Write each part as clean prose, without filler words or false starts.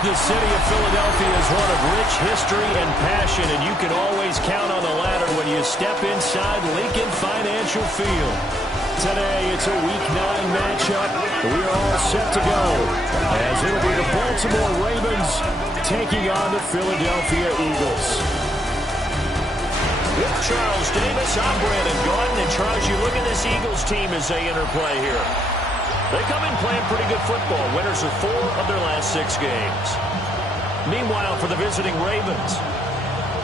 The city of Philadelphia is one of rich history and passion, and you can always count on the ladder when you step inside Lincoln Financial Field. Today, it's a Week 9 matchup. We are all set to go, as it'll be the Baltimore Ravens taking on the Philadelphia Eagles. With Charles Davis, I'm Brandon Gaudin, and Charles, you look at this Eagles team as they interplay here. They come in playing pretty good football, winners of 4 of their last 6 games. Meanwhile, for the visiting Ravens,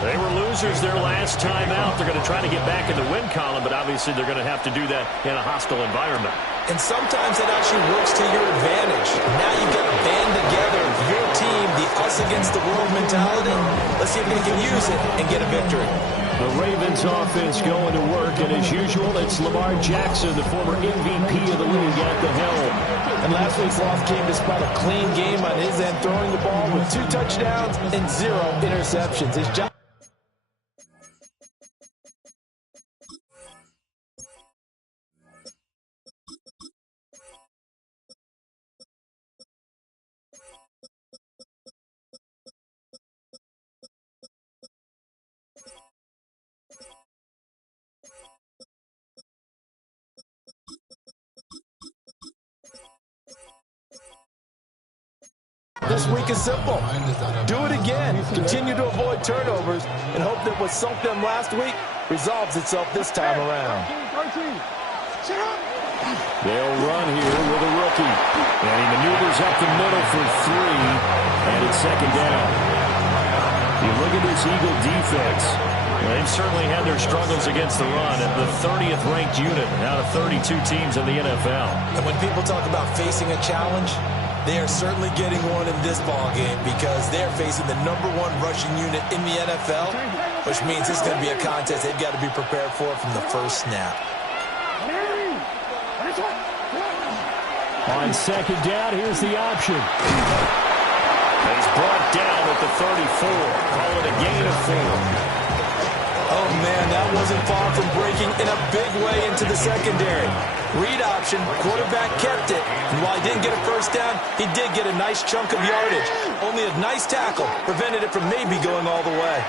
they were losers their last time out. They're going to try to get back in the win column, but obviously they're going to have to do that in a hostile environment. And sometimes that actually works to your advantage. Now you've got to band together your team, the us against the world mentality. Let's see if they can use it and get a victory. The Ravens offense going to work, and as usual, it's Lamar Jackson, the former MVP of the league, at the helm. And last week's loss came despite a clean game on his end, throwing the ball with 2 touchdowns and 0 interceptions. His job. This week is simple. Do it again. Continue to avoid turnovers and hope that what sunk them last week resolves itself this time around. They'll run here with a rookie. And he maneuvers up the middle for 3. And it's second down. You look at this Eagle defense. Well, they've certainly had their struggles against the run at the 30th ranked unit out of 32 teams in the NFL. And when people talk about facing a challenge, they are certainly getting one in this ball game because they're facing the #1 rushing unit in the NFL, which means it's going to be a contest they've got to be prepared for from the first snap. On second down, here's the option. He's brought down at the 34. Call it a gain of 4. Oh, man, that wasn't far from breaking in a big way into the secondary. Read option, quarterback kept it, and while he didn't get a first down, he did get a nice chunk of yardage. Only a nice tackle prevented it from maybe going all the way.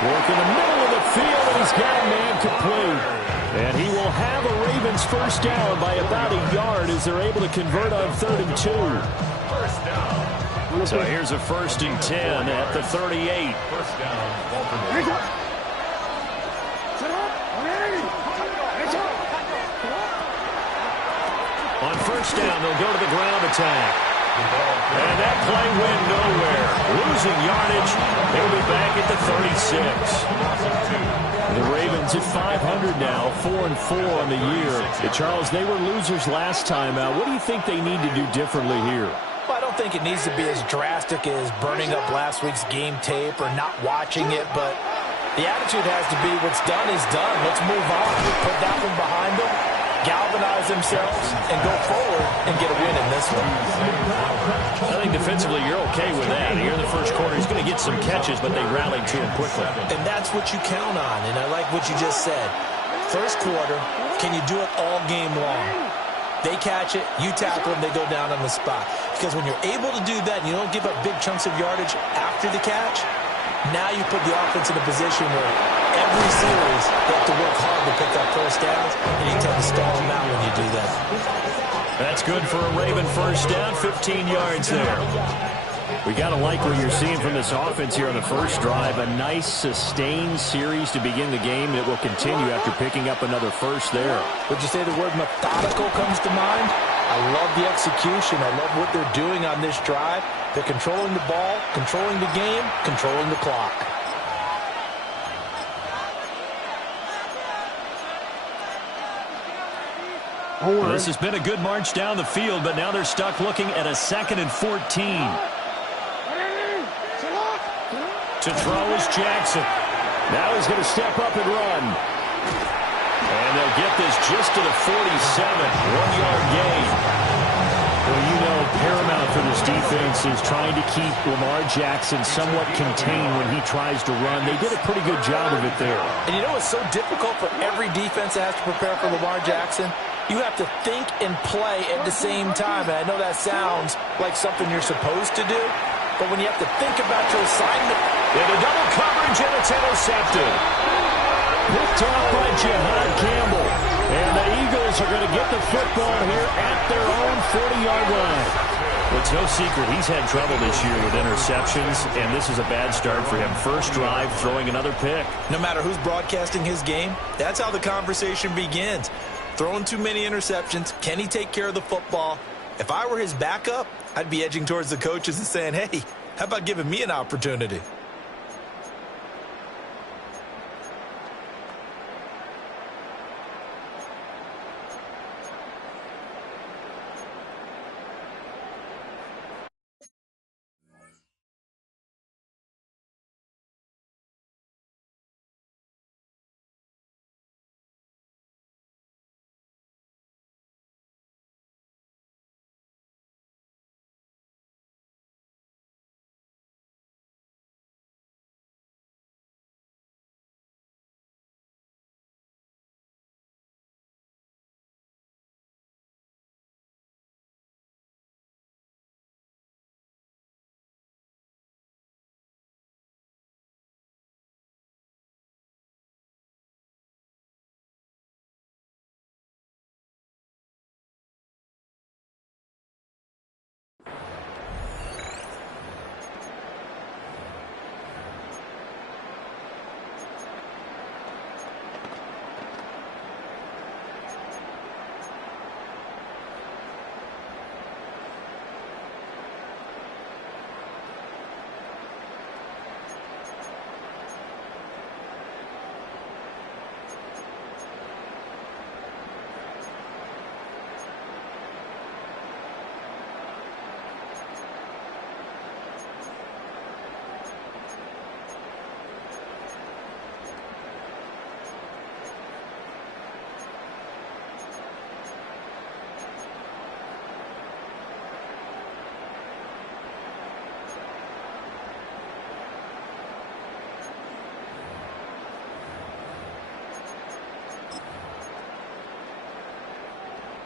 Work in the middle of the field, and he's got a man complete. And he will have a Ravens first down by about a yard as they're able to convert on 3rd and 2. So here's a 1st and 10 at the 38. First down, Baltimore. On first down, they'll go to the ground attack. And that play went nowhere. Losing yardage. They'll be back at the 36. The Ravens at 500 now, 4-4 on the year. Charles, they were losers last time out. What do you think they need to do differently here? Well, I don't think it needs to be as drastic as burning up last week's game tape or not watching it, but the attitude has to be what's done is done. Let's move on. Put that one behind them, galvanize themselves, and go forward and get a win in this one. I think defensively you're okay with that. Here in the first quarter, he's going to get some catches, but they rallied to him quickly. And that's what you count on, and I like what you just said. First quarter, can you do it all game long? They catch it, you tackle them, they go down on the spot. Because when you're able to do that and you don't give up big chunks of yardage after the catch, now you put the offense in a position where every series they have to work hard to pick up first downs, and you tend to stall them out when you do that. That's good for a Raven first down, 15 yards there. We got to like what you're seeing from this offense here on the first drive. A nice, sustained series to begin the game that will continue after picking up another first there. Would you say the word methodical comes to mind? I love the execution. I love what they're doing on this drive. They're controlling the ball, controlling the game, controlling the clock. This has been a good march down the field, but now they're stuck looking at a 2nd and 14. To throw is Jackson. Now he's going to step up and run. And they'll get this just to the 47. 1-yard gain. Well, you know, paramount for this defense is trying to keep Lamar Jackson somewhat contained when he tries to run. They did a pretty good job of it there. And you know what's so difficult for every defense that has to prepare for Lamar Jackson? You have to think and play at the same time. And I know that sounds like something you're supposed to do, but when you have to think about your assignment. Into double coverage, and it's intercepted. Picked off by Jihad Campbell. And the Eagles are going to get the football here at their own 40-yard line. Well, it's no secret he's had trouble this year with interceptions, and this is a bad start for him. First drive, throwing another pick. No matter who's broadcasting his game, that's how the conversation begins. Throwing too many interceptions. Can he take care of the football? If I were his backup, I'd be edging towards the coaches and saying, hey, how about giving me an opportunity?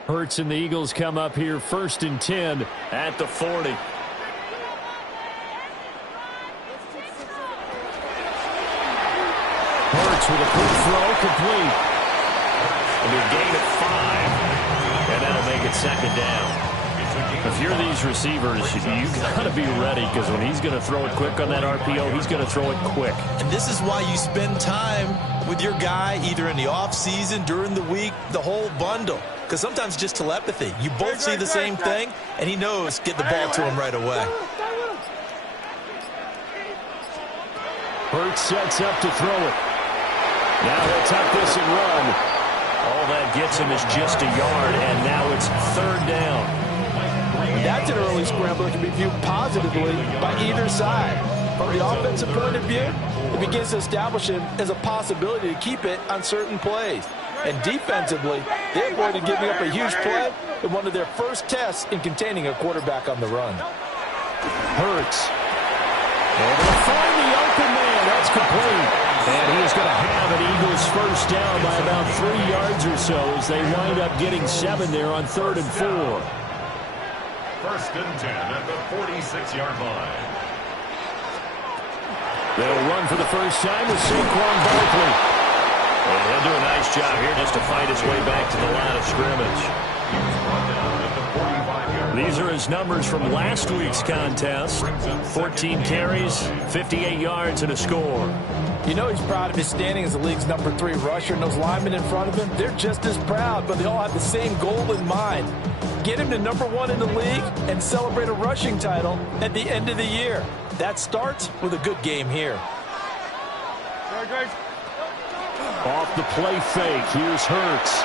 Hurts and the Eagles come up here 1st and 10 at the 40. Hurts with a quick throw, complete. A gain of 5, and that'll make it 2nd down. If you're these receivers, you've got to be ready, because when he's going to throw it quick on that RPO, he's going to throw it quick. And this is why you spend time with your guy either in the offseason, during the week, the whole bundle. Because sometimes just telepathy. You both see the same thing, and he knows get the ball to him right away. Hurts sets up to throw it. Now he'll tuck this and run. All that gets him is just a yard, and now it's 3rd down. That's an early scramble that can be viewed positively by either side. From the offensive point of view, it begins to establish him as a possibility to keep it on certain plays. And defensively, they avoided giving up a huge play in one of their first tests in containing a quarterback on the run. Hurts. Able to find the open man. That's complete. And he is going to have an Eagles first down by about 3 yards or so as they wind up getting 7 there on 3rd and 4. 1st and 10 at the 46-yard line. They'll run for the first time with Saquon Barkley. And he'll do a nice job here just to fight his way back to the line of scrimmage. These are his numbers from last week's contest. 14 carries, 58 yards, and a score. You know he's proud of his standing as the league's number 3 rusher, and those linemen in front of him, they're just as proud, but they all have the same goal in mind. Get him to number 1 in the league and celebrate a rushing title at the end of the year. That starts with a good game here. Off the play fake, here's Hurts.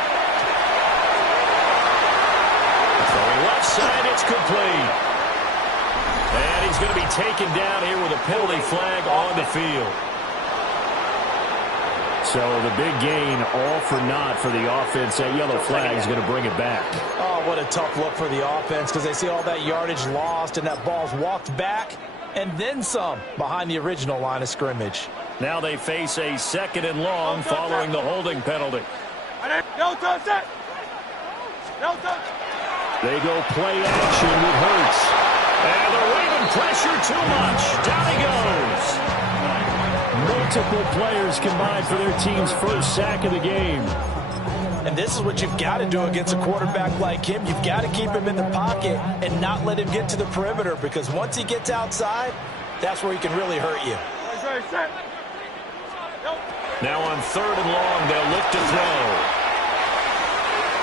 Throwing left side, it's complete. And he's going to be taken down here with a penalty flag on the field. So the big gain, all for naught for the offense. That yellow flag is going to bring it back. Oh, what a tough look for the offense, because they see all that yardage lost and that ball's walked back and then some behind the original line of scrimmage. Now they face a 2nd and long following the holding penalty. They go play action with Hurts. And the Raven pressure too much. Down he goes. Multiple players combined for their team's first sack of the game. And this is what you've got to do against a quarterback like him. You've got to keep him in the pocket and not let him get to the perimeter, because once he gets outside, that's where he can really hurt you. Now on 3rd and long, they'll look to throw.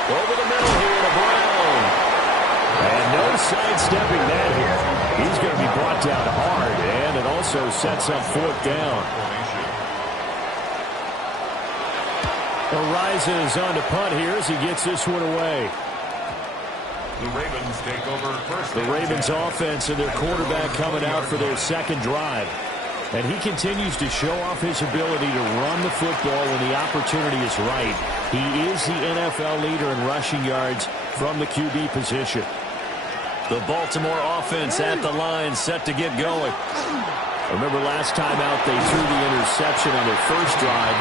Over the middle here to Brown. And no sidestepping that here. He's going to be brought down hard, and it also sets up 4th down. Arises on to punt here as he gets this one away. The Ravens take over first. The Ravens offense and their quarterback coming out for their second drive. And he continues to show off his ability to run the football when the opportunity is right. He is the NFL leader in rushing yards from the QB position. The Baltimore offense at the line, set to get going. Remember last time out they threw the interception on their first drive.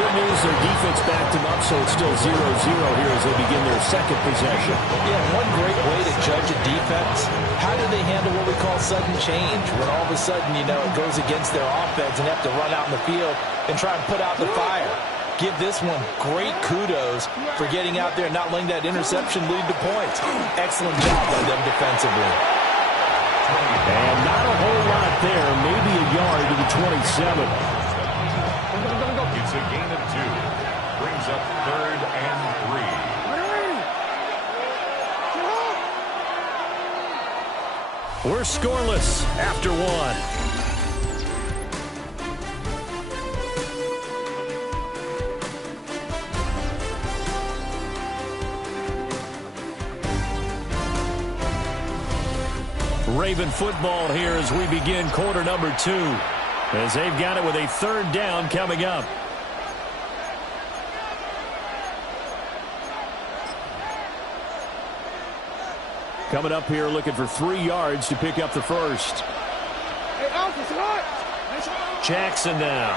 Good news, their defense backed them up, so it's still 0-0 here as they begin their second possession. Yeah, one great way to judge a defense, how do they handle what we call sudden change? When all of a sudden, you know, it goes against their offense and they have to run out in the field and try and put out the fire. Give this one great kudos for getting out there and not letting that interception lead to points. Excellent job by them defensively. And not a whole lot there, maybe a yard to the 27. It's a gain of 2. Brings up 3rd and 3. We're scoreless after 1. Raven football here as we begin quarter number 2, as they've got it with a 3rd down coming up. Coming up here looking for 3 yards to pick up the first. Jackson now.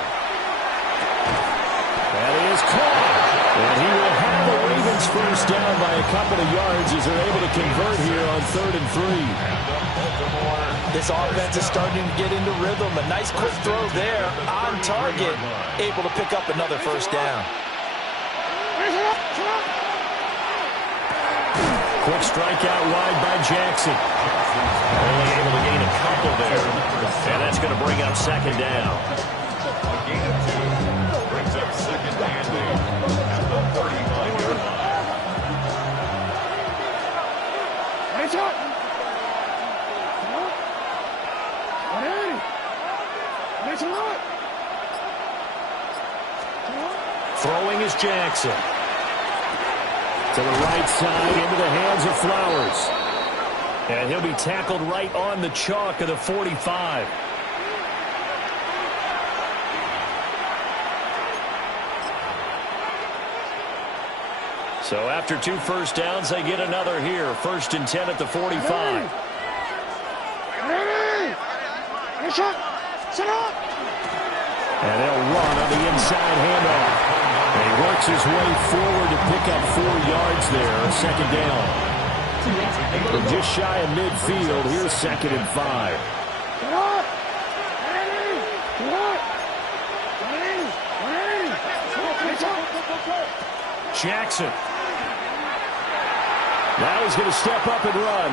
That is caught. And he will have the Ravens first down by a couple of yards as they're able to convert here on 3rd and 3. This offense is starting to get into rhythm. A nice quick throw there on target, able to pick up another first down. Quick strikeout wide by Jackson. Only able to gain a couple there. And that's going to bring up 2nd down. A gain of 2. Brings up 2nd and 8 at the 35-yard line. Throwing is Jackson. To the right side, into the hands of Flowers. And he'll be tackled right on the chalk of the 45. So after 2 first downs, they get another here. 1st and 10 at the 45. And they'll run on the inside handoff. And he works his way forward to pick up 4 yards there. 2nd down. From just shy of midfield, here's 2nd and 5. Jackson. Now he's going to step up and run.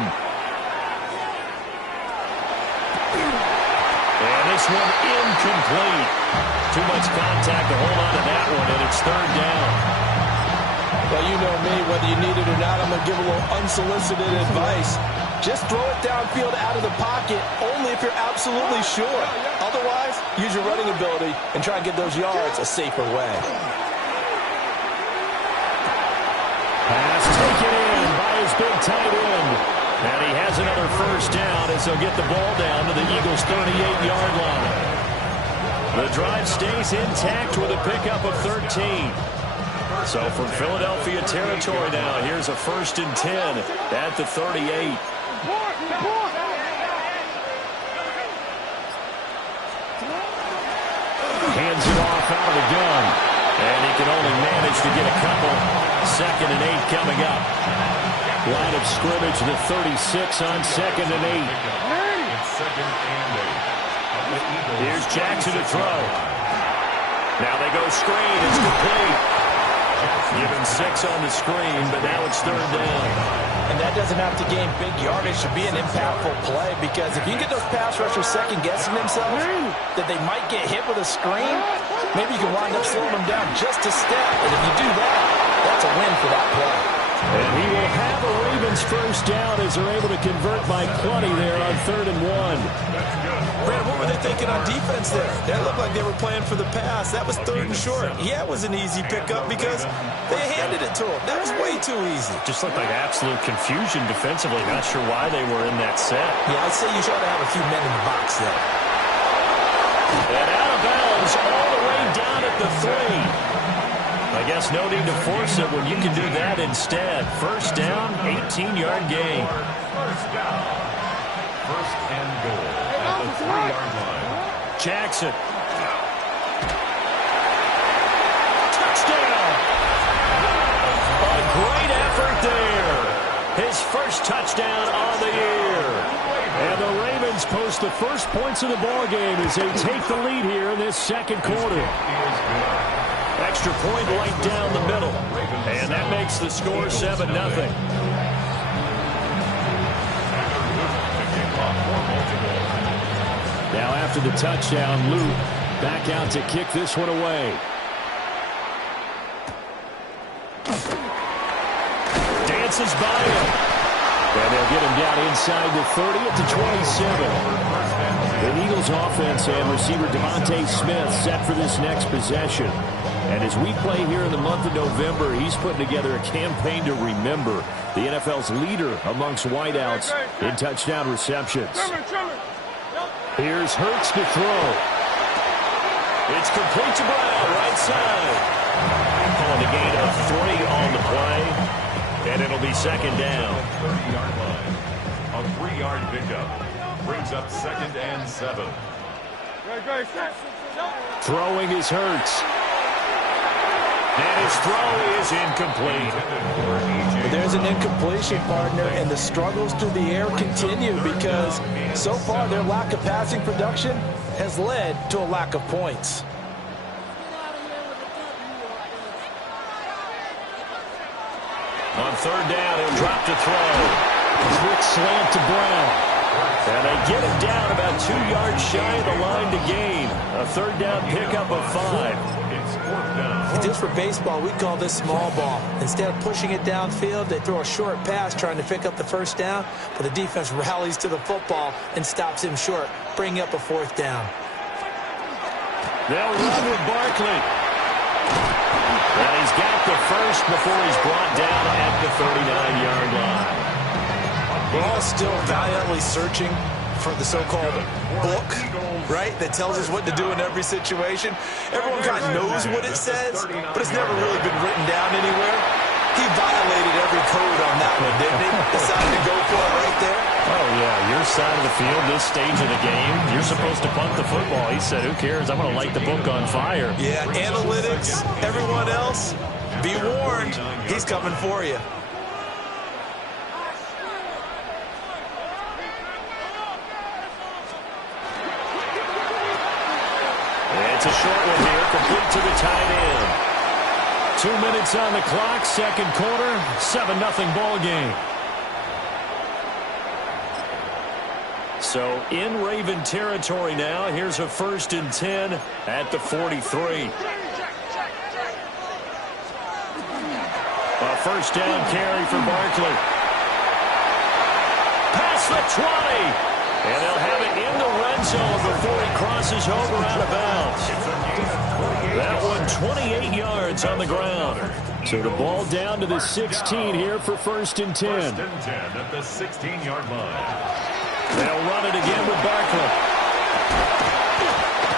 And this one incomplete. Too much contact to hold on to that one, and it's 3rd down. Well, you know me, whether you need it or not, I'm going to give a little unsolicited advice. Just throw it downfield out of the pocket, only if you're absolutely sure. Otherwise, use your running ability and try and get those yards a safer way. Pass taken in by his big tight end. And he has another first down as they'll get the ball down to the Eagles' 38-yard line. The drive stays intact with a pickup of 13. So from Philadelphia territory now, here's a 1st and 10 at the 38. Hands it off out of the gun. And he can only manage to get a couple. 2nd and 8 coming up. Line of scrimmage, the 36 on 2nd and 8. It's 2nd and 8. Here's Jackson to throw. Now they go screen. It's complete. Given 6 on the screen, but now it's 3rd down. And that doesn't have to gain big yardage to be an impactful play, because if you get those pass rushers second-guessing themselves that they might get hit with a screen, maybe you can wind up slowing them down just a step. And if you do that, that's a win for that play. And he will have a Ravens first down as they're able to convert by plenty there on 3rd and 1. Brad, what were they thinking on defense there? That looked like they were playing for the pass. That was 3rd and short. Yeah, it was an easy pickup because they handed it to him. That was way too easy. Just looked like absolute confusion defensively. Not sure why they were in that set. Yeah, I'd say you should have a few men in the box there. And out of bounds all the way down at the 3. I guess no need to force it when you can do that instead. First down, 18-yard gain. First down. 1st and goal at the 3-yard line. Jackson. Touchdown! A great effort there. His first touchdown on the year. And the Ravens post the first points of the ballgame as they take the lead here in this 2nd quarter. Extra point right down the middle. And that makes the score 7-0. Now after the touchdown, Luke back out to kick this one away. Dances by him. And they'll get him down inside the 30 at the 27. The Eagles offense and receiver Devontae Smith set for this next possession. And as we play here in the month of November, he's putting together a campaign to remember, the NFL's leader amongst wideouts in touchdown receptions. Here's Hurts to throw. It's complete to Brown, right side. Calling the gain of 3 on the play, and it'll be 2nd down. 30-yard line. A 3-yard pickup brings up 2nd and 7. Throwing is Hurts. And his throw is incomplete. There's an incompletion, partner, and the struggles through the air continue because so far their lack of passing production has led to a lack of points. On 3rd down, he'll drop to throw. Quick slant to Brown. And they get him down about 2 yards shy of the line to gain. A 3rd down pickup of 5. It's 4th down. Just for baseball, we call this small ball. Instead of pushing it downfield, they throw a short pass trying to pick up the 1st down, but the defense rallies to the football and stops him short, bringing up a 4th down. They'll run with Barkley. And he's got the first before he's brought down at the 39-yard line. We're all still valiantly searching for the so-called book, right, that tells us what to do in every situation. Everyone kind of knows what it says, but it's never really been written down anywhere. He violated every code on that one, didn't he? Decided to go for it right there. Oh, yeah, your side of the field, this stage of the game, you're supposed to punt the football. He said, who cares? I'm going to light the book on fire. Yeah, analytics, everyone else, be warned, he's coming for you. It's a short one here, complete to the tight end. 2 minutes on the clock, 2nd quarter, 7-0 ball game. So in Raven territory now, here's a 1st and 10 at the 43. A 1st down carry for Barkley. Past the 20. And they'll have it in the red zone before he crosses over out of bounds. That one 28 yards on the ground. So the ball down to the 16 here for 1st and 10. 1st and 10 at the 16-yard line. They'll run it again with Barkley.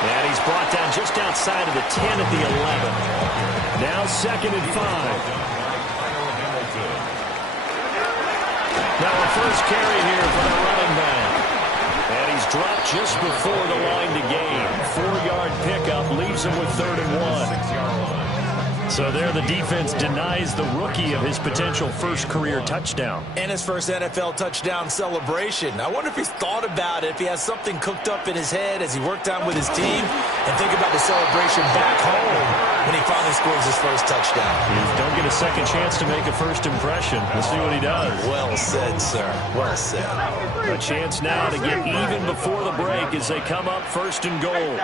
And he's brought down just outside of the 10 at the 11. Now 2nd and 5. Now a first carry here for the running back. And he's dropped just before the line to gain. 4-yard pickup leaves him with 3rd and 1. So there the defense denies the rookie of his potential first career touchdown. And his first NFL touchdown celebration. I wonder if he's thought about it, if he has something cooked up in his head as he worked on with his team, and think about the celebration back home when he finally scores his first touchdown. You don't get a second chance to make a first impression. Let's see what he does. Well said, sir. Well said. A chance now to get even before the break as they come up first and goal.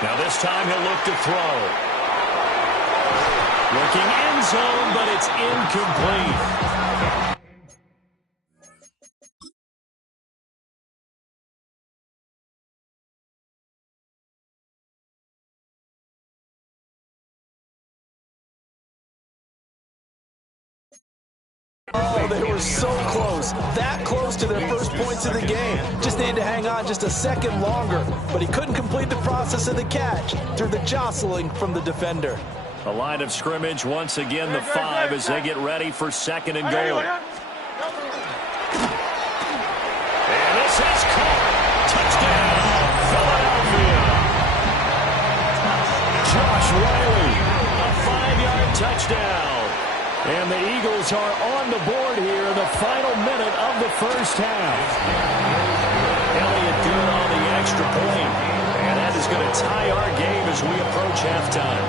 Now this time he'll look to throw. Looking end zone, but it's incomplete. Oh, they were so close. That close to their first points of the game. Just needed to hang on just a second longer. But he couldn't complete the process of the catch through the jostling from the defender. The line of scrimmage, once again, the 5 as they get ready for second and goal. And this is caught. Touchdown, Philadelphia. Josh Riley, a 5-yard touchdown. And the Eagles are on the board here in the final minute of the first half. Elliott good on the extra point. And that is going to tie our game as we approach halftime.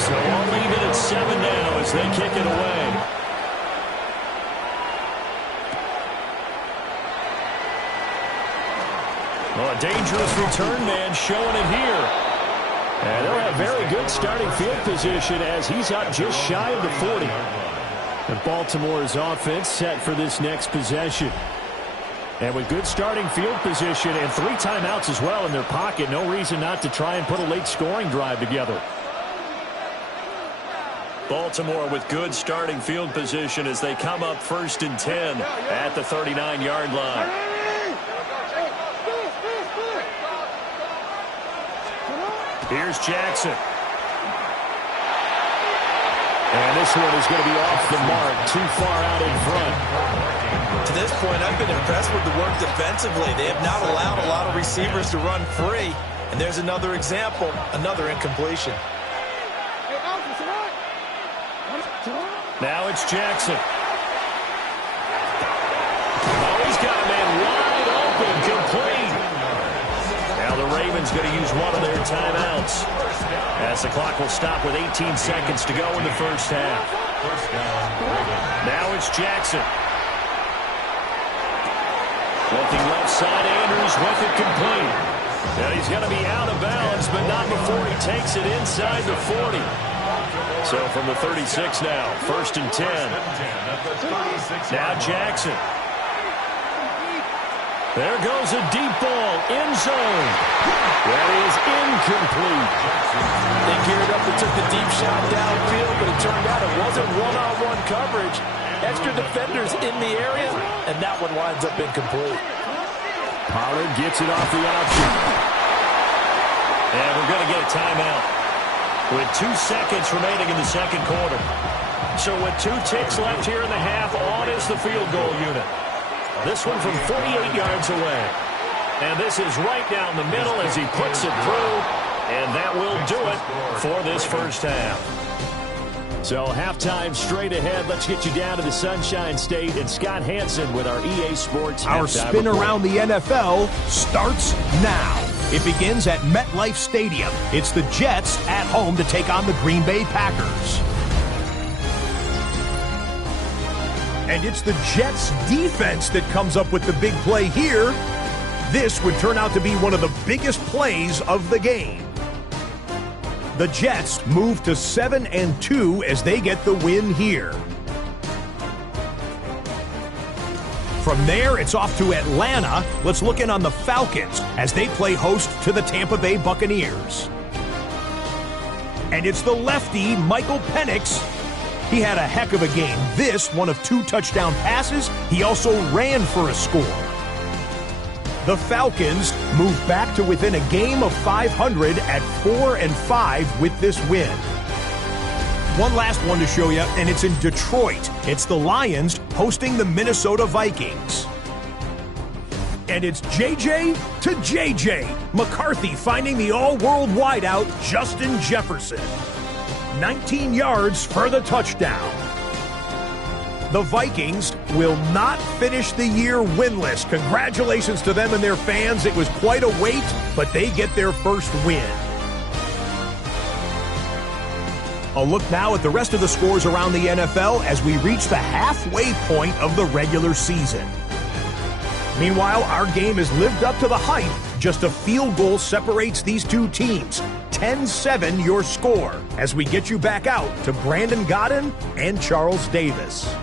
So I'll leave it at 7 now as they kick it away. Well, a dangerous return man showing it here. And they'll have very good starting field position as he's up just shy of the 40. And Baltimore's offense set for this next possession. And with good starting field position and 3 timeouts as well in their pocket, no reason not to try and put a late scoring drive together. Baltimore with good starting field position as they come up first and 10 at the 39-yard line. Here's Jackson. And this one is going to be off the mark, too far out in front. To this point, I've been impressed with the work defensively. They have not allowed a lot of receivers to run free. And there's another example, another incompletion. Now it's Jackson. Oh, he's got a man wide open, complete. Now the Ravens going to use one of their timeouts as the clock will stop with 18 seconds to go in the first half. Now it's Jackson. Looking left side, Andrews with it complete. Now he's going to be out of bounds, but not before he takes it inside the 40. So from the 36 now, first and 10. Now Jackson. There goes a deep ball, end zone. That is incomplete. They geared up and took the deep shot downfield, but it turned out it wasn't one-on-one coverage. Extra defenders in the area, and that one winds up incomplete. Pollard gets it off the option. And we're going to get a timeout with 2 seconds remaining in the second quarter. So with 2 ticks left here in the half, on is the field goal unit. This one from 48 yards away. And this is right down the middle as he puts it through. And that will do it for this first half. So halftime straight ahead. Let's get you down to the Sunshine State and Scott Hansen with our EA Sports Our spin report. around the NFL starts now. It begins at MetLife Stadium. It's the Jets at home to take on the Green Bay Packers. And it's the Jets defense that comes up with the big play here. This would turn out to be one of the biggest plays of the game. The Jets move to 7-2 as they get the win here. From there, it's off to Atlanta. Let's look in on the Falcons as they play host to the Tampa Bay Buccaneers. And it's the lefty, Michael Penix. He had a heck of a game. This, one of 2 touchdown passes. He also ran for a score. The Falcons move back to within a game of 500 at 4-5 with this win. One last one to show you, and it's in Detroit. It's the Lions hosting the Minnesota Vikings. And it's JJ to JJ. McCarthy finding the all-world wideout, Justin Jefferson. 19 yards for the touchdown. The Vikings will not finish the year winless. Congratulations to them and their fans. It was quite a wait, but they get their first win. A look now at the rest of the scores around the NFL as we reach the halfway point of the regular season. Meanwhile, our game has lived up to the hype. Just a field goal separates these two teams. 10-7 your score as we get you back out to Brandon Godden and Charles Davis.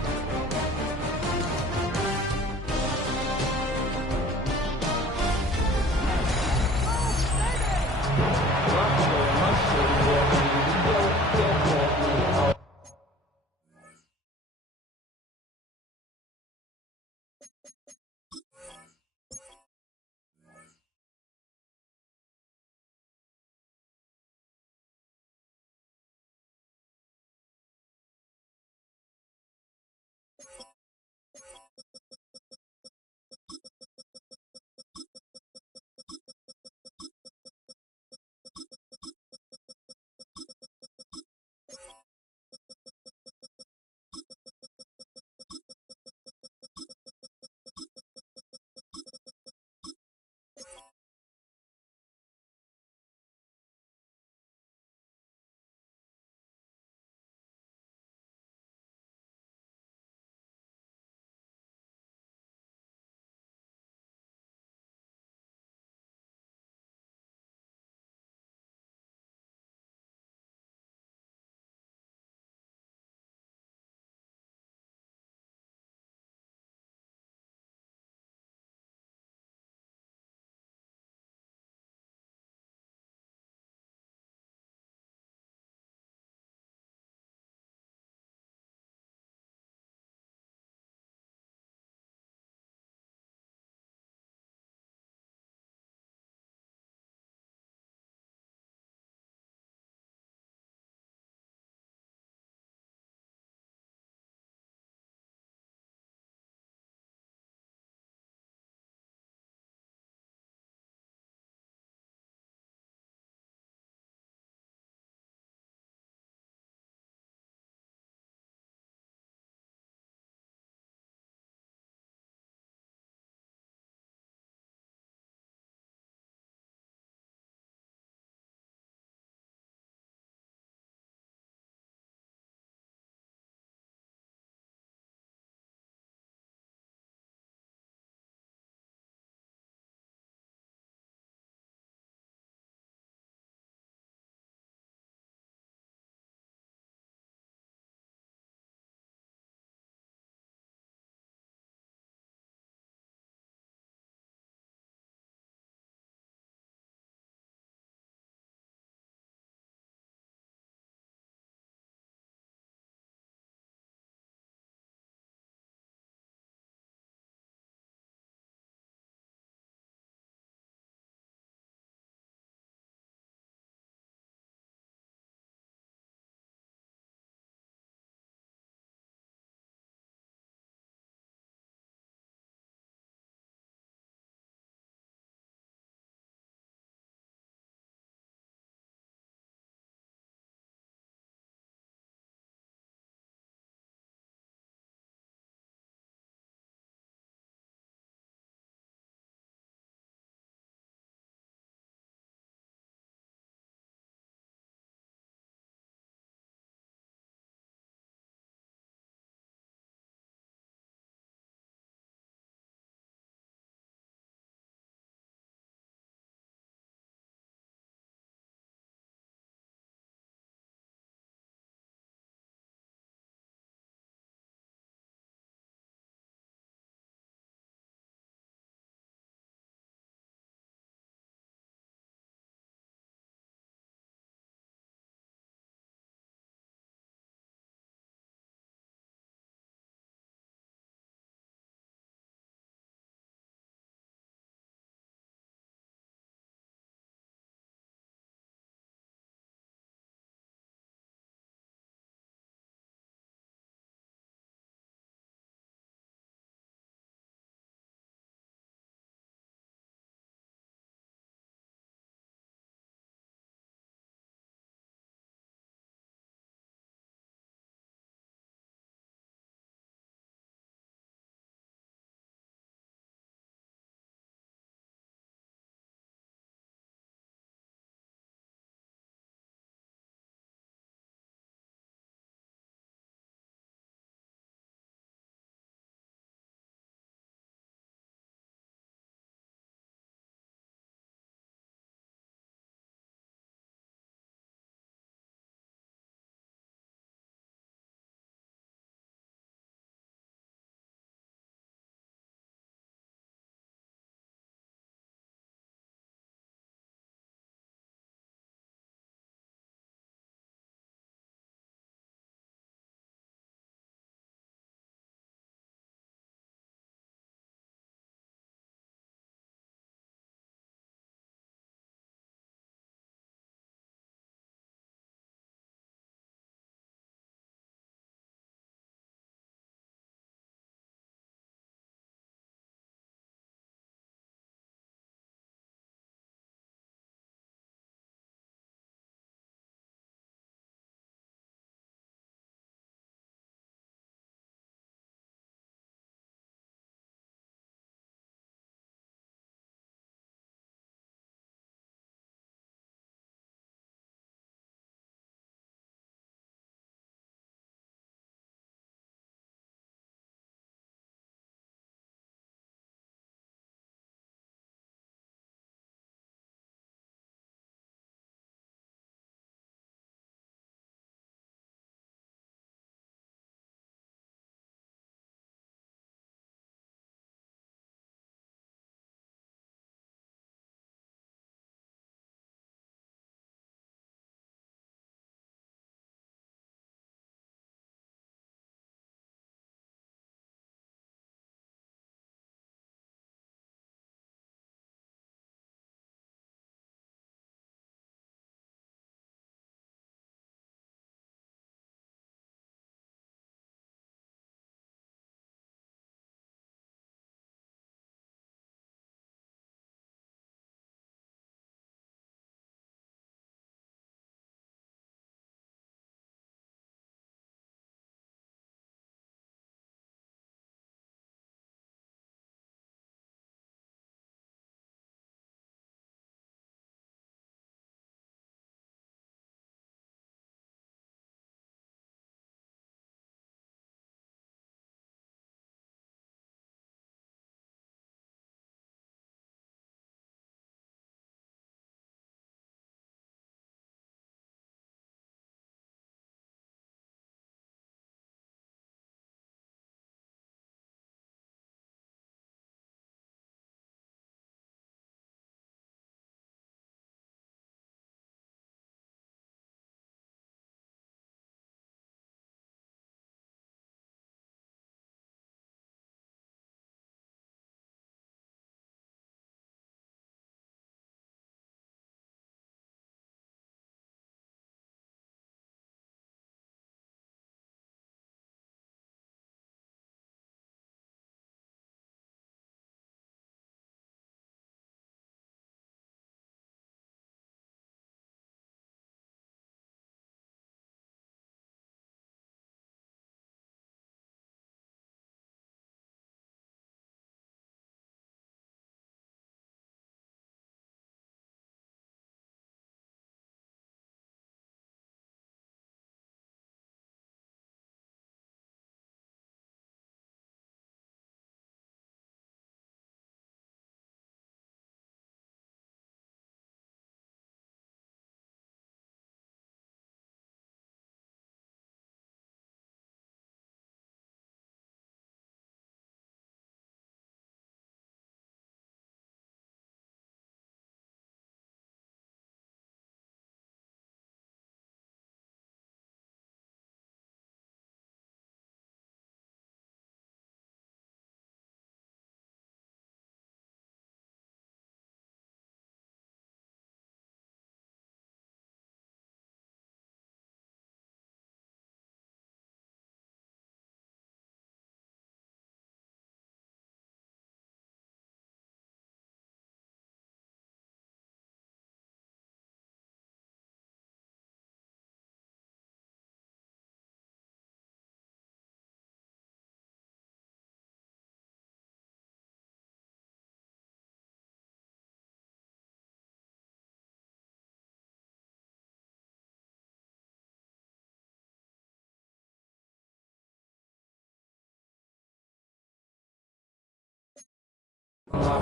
A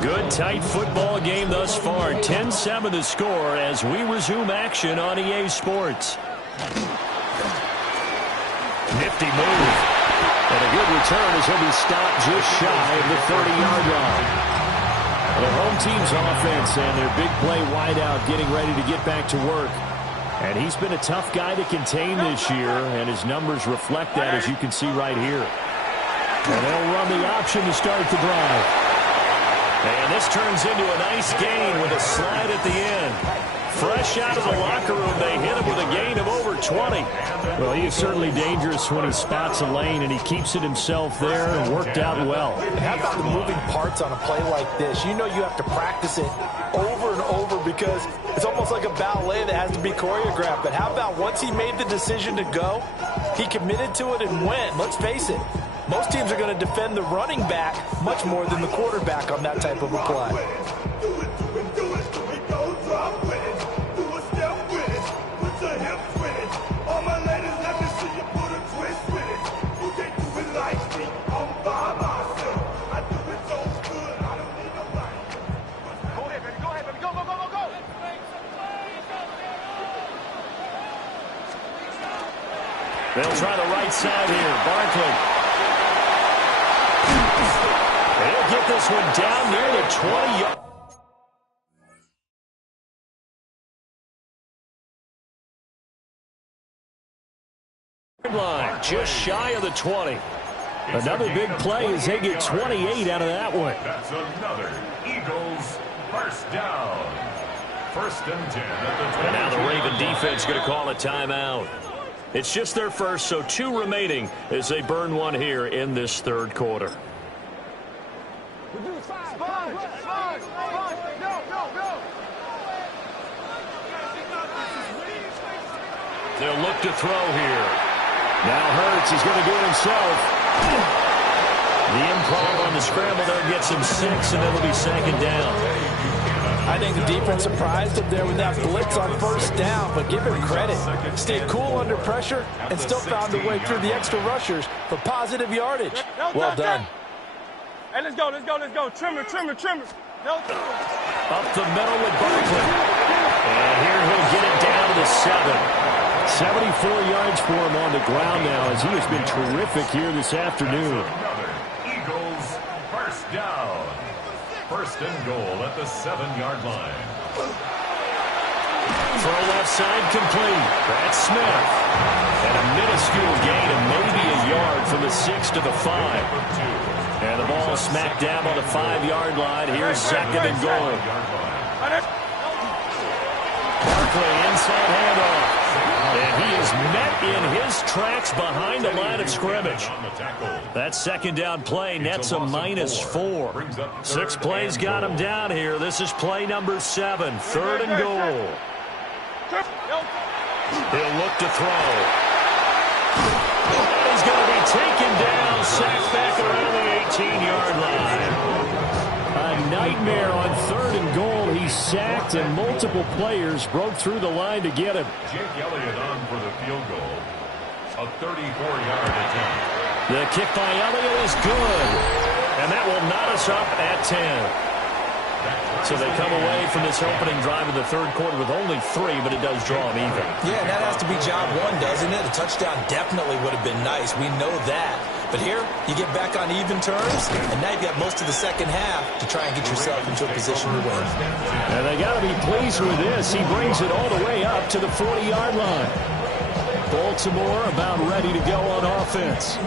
good, tight football game thus far. 10-7 the score as we resume action on EA Sports. Nifty move. And a good return as he'll be stopped just shy of the 30-yard line. The home team's offense and their big play wideout getting ready to get back to work. And he's been a tough guy to contain this year, and his numbers reflect that, as you can see right here. And they'll run the option to start the drive. And this turns into a nice gain with a slide at the end. Fresh out of the locker room, they hit him with a gain of over 20. Well, he is certainly dangerous when he spots a lane, and he keeps it himself there and worked out well. And how about the moving parts on a play like this? You know you have to practice it over and over because it's almost like a ballet that has to be choreographed. But how about once he made the decision to go, he committed to it and went. Let's face it, most teams are going to defend the running back much more than the quarterback on that type of a play. They'll try the right side here. Barkley. They'll get this one down near the 20-yard line. Just shy of the 20. Another big play as they get 28 out of that one. That's another Eagles first down. First and 10 at the 20. And now the Raven defense going to call a timeout. It's just their first, so 2 remaining as they burn one here in this third quarter. They'll look to throw here. Now Hurts, he's going to do it himself. The improv on the scramble there gets him 6, and it'll be second down. I think the defense surprised him there with that blitz on first down, but give him credit. Stayed cool under pressure and still found a way through the extra rushers for positive yardage. Well done. Hey, let's go. Trimmer. Up the middle with Barkley. And here he'll get it down to the 7. 74 yards for him on the ground now as he has been terrific here this afternoon. Another Eagles first down. First and goal at the 7-yard line. Throw left side complete. That's Smith. And a minuscule gain of maybe a yard from the 6 to the 5. And the ball smacked down on the 5-yard line. Here's second and goal. Barkley inside handoff. And he is met in his tracks behind the line of scrimmage. That second down play nets a -4. 6 plays got him down here. This is play number 7. Third and goal. He'll look to throw. And he's going to be taken down, sacked back around the 18-yard line. A nightmare on third and goal. He sacked, and multiple players broke through the line to get him. Jake Elliott on for the field goal. A 34-yard attempt. The kick by Elliott is good. And that will knot us up at 10. So they come away from this opening drive of the third quarter with only 3, but it does draw them even. Yeah, and that has to be job 1, doesn't it? A touchdown definitely would have been nice. We know that. But here, you get back on even terms, and now you've got most of the second half to try and get yourself into a position to win. And they got to be pleased with this. He brings it all the way up to the 40-yard line. Baltimore about ready to go on offense.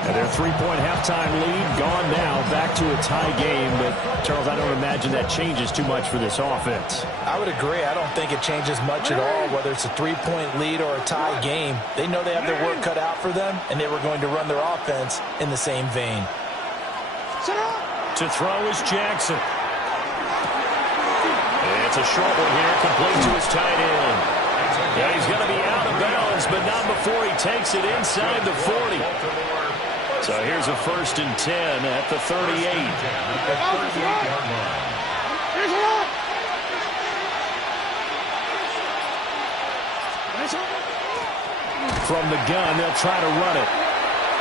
And their 3-point halftime lead gone now, back to a tie game. But, Charles, I don't imagine that changes too much for this offense. I would agree. I don't think it changes much at all, whether it's a 3-point lead or a tie game. They know they have their work cut out for them, and they were going to run their offense in the same vein. To throw is Jackson. It's a short one here, complete to his tight end. Yeah, he's going to be out of bounds, but not before he takes it inside the 40. So here's a 1st and 10 at the 38. from the gun. They'll try to run it.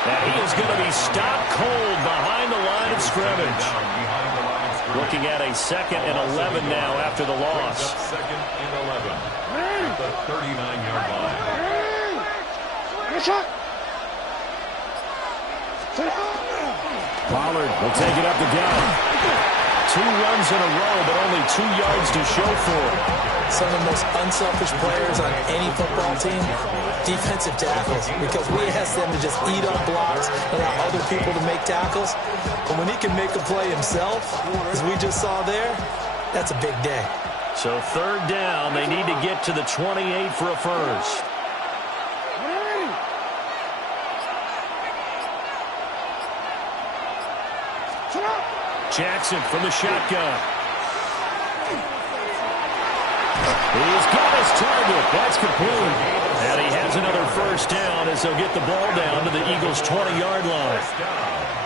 And he is going to be stopped cold behind the line of scrimmage. Looking at a 2nd and 11 now after the loss. 2nd and 11 at the 39-yard line. Pollard will take it up the gut. 2 runs in a row, but only 2 yards to show for it. Some of the most unselfish players on any football team, defensive tackles, because we ask them to just eat up blocks and allow other people to make tackles. But when he can make a play himself, as we just saw there, that's a big day. So 3rd down, they need to get to the 28 for a first. Jackson from the shotgun. He's got his target. That's complete. And he has another first down as they'll get the ball down to the Eagles' 20-yard line.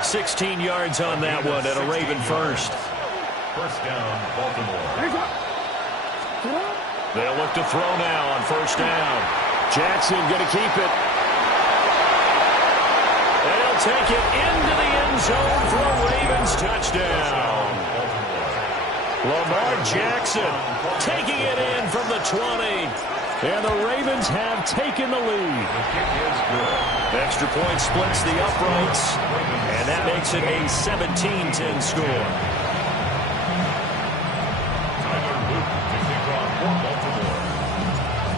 16 yards on that one and a Raven first. First down, Baltimore. They'll look to throw now on first down. Jackson going to keep it. They'll take it into the end zone for a Ravens touchdown. Lamar Jackson taking it in from the 20. And the Ravens have taken the lead. Extra point splits the uprights. And that makes it a 17-10 score.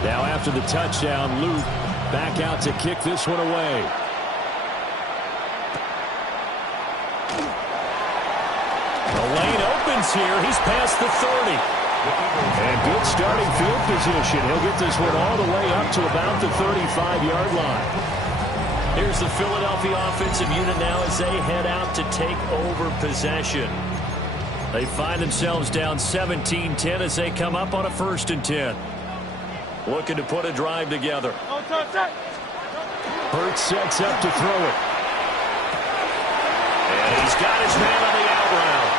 Now after the touchdown, Luke back out to kick this one away. The lane opens here. He's past the 30. And good starting field position. He'll get this one all the way up to about the 35-yard line. Here's the Philadelphia offensive unit now as they head out to take over possession. They find themselves down 17-10 as they come up on a 1st and 10. Looking to put a drive together. Hurts sets up to throw it. And he's got his man on the out route.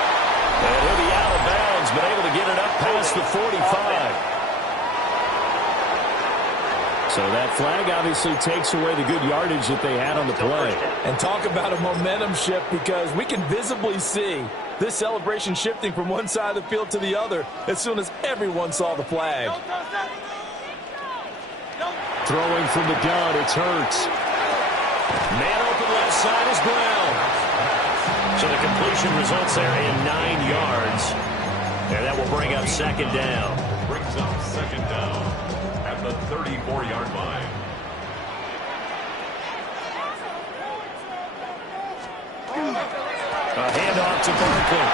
And he'll be out of bounds, but able to get it up past the 45. So that flag obviously takes away the good yardage that they had on the play. And talk about a momentum shift, because we can visibly see this celebration shifting from one side of the field to the other as soon as everyone saw the flag. Throwing from the gun, it's Hurts. Man open left side is Brown. So the completion results there in 9 yards. And that will bring up 2nd down. Brings up 2nd down at the 34-yard line. A handoff to Barkley.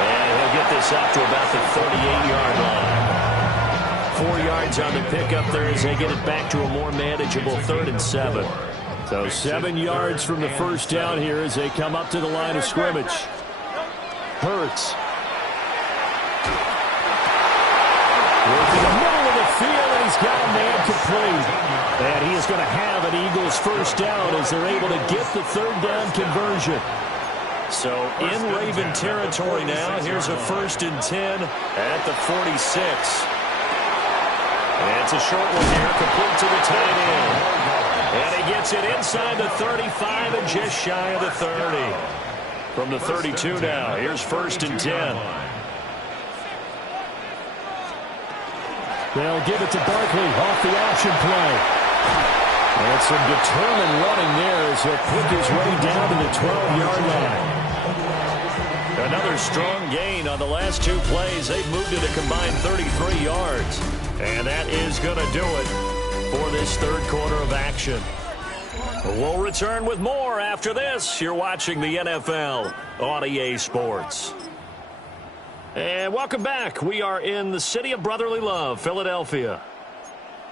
And he'll get this up to about the 38-yard line. 4 yards on the pickup there as they get it back to a more manageable 3rd and 7. So 7 yards from the first down here as they come up to the line of scrimmage. Hurts. Working the middle of the field, and he's got a man complete. And he is going to have an Eagles first down as they're able to get the 3rd down conversion. So in Raven territory now, here's a 1st and 10 at the 46. And it's a short one here, complete to the tight end. And he gets it inside the 35 and just shy of the 30. From the 32 now, here's 1st and 10. They'll give it to Barkley off the option play. And some determined running there as he'll pick his way down to the 12-yard line. Another strong gain on the last 2 plays. They've moved it a combined 33 yards. And that is going to do it for this 3rd quarter of action. We'll return with more after this. You're watching the NFL on EA Sports. And welcome back. We are in the city of brotherly love, Philadelphia.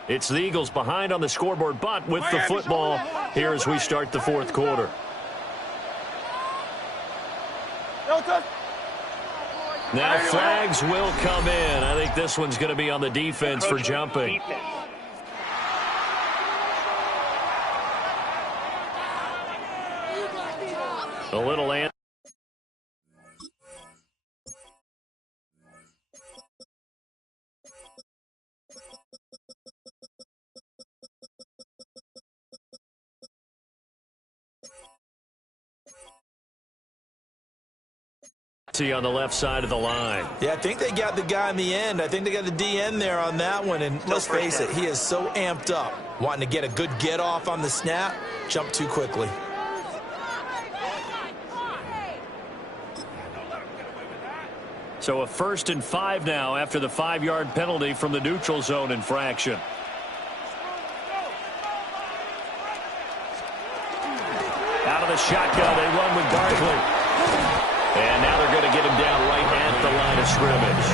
It's the Eagles behind on the scoreboard, but with the football here as we start the 4th quarter. Now flags will come in. I think this one's going to be on the defense for jumping. A little See on the left side of the line. Yeah, I think they got the guy in the end. I think they got the DN there on that one. And let's face it, he is so amped up, wanting to get a good get off on the snap, jump too quickly. So a 1st and 5 now after the 5-yard penalty from the neutral zone infraction. Out of the shotgun, they run with Barkley. And now they're going to get him down right at the line of scrimmage.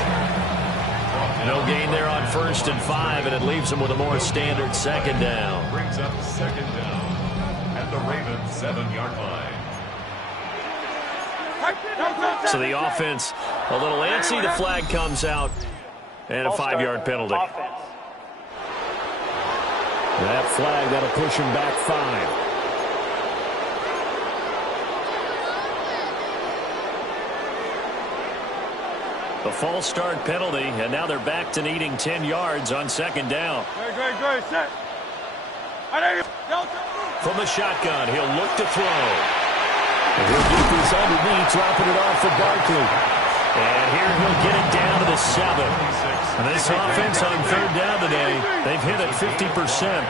No gain there on 1st and 5, and it leaves them with a more standard 2nd down. Brings up 2nd down at the Ravens 7-yard line. So the offense a little antsy. The flag comes out, and a 5-yard penalty. That flag, that'll push him back 5. The false start penalty, and now they're back to needing 10 yards on 2nd down. Great, set. From the shotgun, he'll look to throw. And he'll get this underneath, dropping it off for Barkley. And here he'll get it down to the 7. And this offense on 3rd down today, they've hit it 50%,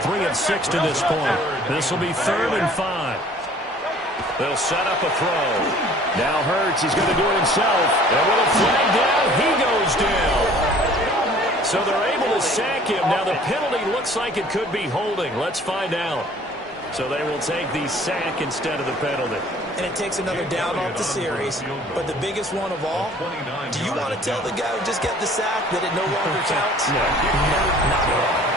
3 of 6 to this point. This will be 3rd and 5. They'll set up a throw. Now Hurts, he's going to do it himself. And with a flag down, he goes down. So they're able to sack him. Now the penalty looks like it could be holding. Let's find out. So they will take the sack instead of the penalty. And it takes another down off the series. But the biggest one of all, do you want to tell the guy who just got the sack that it no longer counts? No, not at all.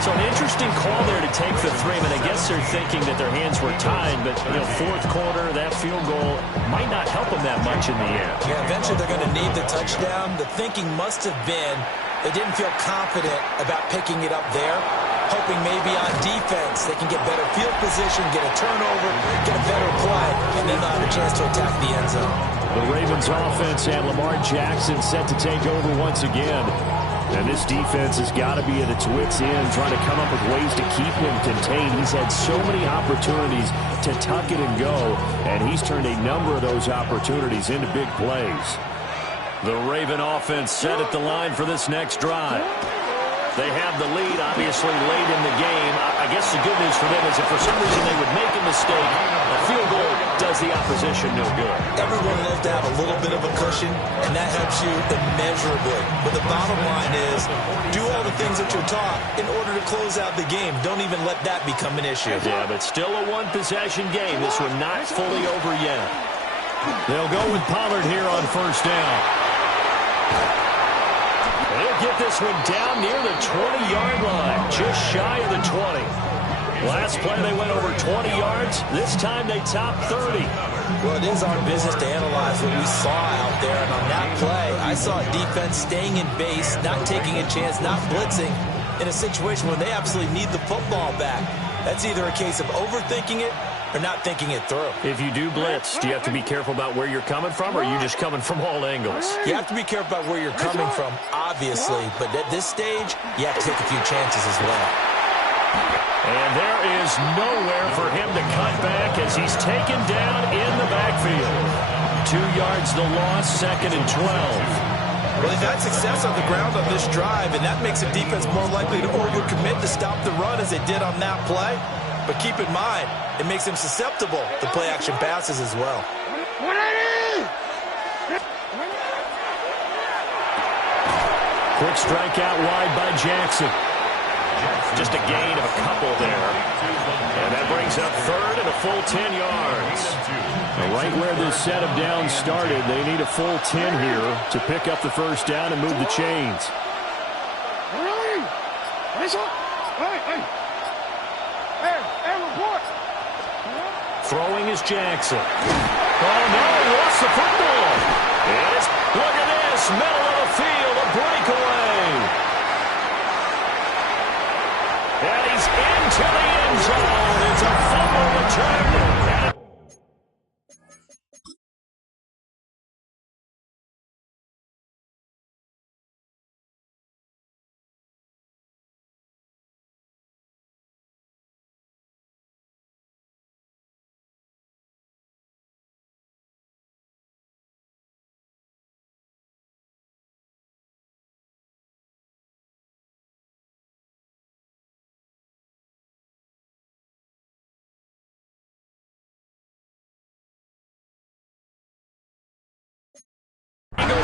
So an interesting call there to take the 3. I mean, I guess they're thinking that their hands were tied, but, 4th quarter, that field goal might not help them that much in the end. Yeah, eventually they're going to need the touchdown. The thinking must have been they didn't feel confident about picking it up there, hoping maybe on defense they can get better field position, get a turnover, get a better play, and then they'll have a chance to attack the end zone. The Ravens offense and Lamar Jackson set to take over once again. And this defense has got to be at its wits' end, trying to come up with ways to keep him contained. He's had so many opportunities to tuck it and go, and he's turned a number of those opportunities into big plays. The Raven offense set at the line for this next drive. They have the lead, obviously, late in the game. I guess the good news for them is if for some reason they would make a mistake, a field goal does the opposition no good. Everyone loves to have a little bit of a cushion, and that helps you immeasurably. But the bottom line is, do all the things that you're taught in order to close out the game. Don't even let that become an issue. Yeah, but still a one-possession game. This one not fully over yet. They'll go with Pollard here on 1st down. They'll get this one down near the 20-yard line, just shy of the 20. Last play they went over 20 yards. This time they topped 30. Well, it is our business to analyze what we saw out there. And on that play, I saw defense staying in base, not taking a chance, not blitzing in a situation where they absolutely need the football back. That's either a case of overthinking it or not thinking it through. If you do blitz, do you have to be careful about where you're coming from, or are you just coming from all angles? You have to be careful about where you're coming from, obviously. But at this stage, you have to take a few chances as well. And there is nowhere for him to cut back as he's taken down in the backfield. 2 yards the loss, 2nd and 12. Well, they've had success on the ground on this drive, and that makes the defense more likely to overcommit to stop the run as they did on that play. But keep in mind, it makes them susceptible to play-action passes as well. Quick strike out wide by Jackson. Just a gain of a couple there. And that brings up 3rd and a full 10 yards. And right where this set of downs started, they need a full 10 here to pick up the 1st down and move the chains. Throwing is Jackson. Oh, no, he lost the football. Look at this, middle of the field, a breakaway. And he's into the end zone. It's a fumble return.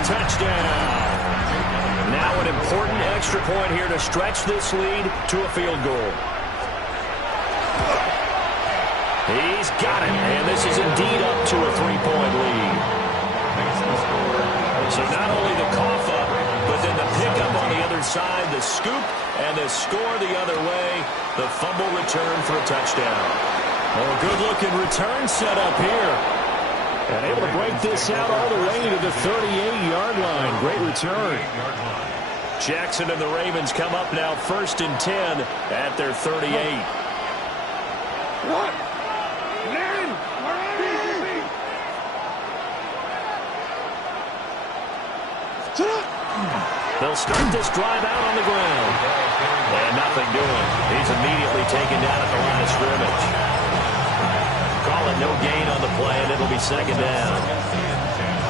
touchdown. Now an important extra point here to stretch this lead to a field goal. He's got it, and this is indeed up to a 3-point lead. So not only the cough up, but then the pickup on the other side, the scoop, and the score the other way, the fumble return for a touchdown. Oh, good-looking return set up here. And able to break this out all the way to the 38-yard line. Great return. Jackson and the Ravens come up now 1st and 10 at their 38. They'll start this drive out on the ground. And nothing doing. He's immediately taken down at the line of scrimmage. Call it no gain on the play, and it'll be 2nd down.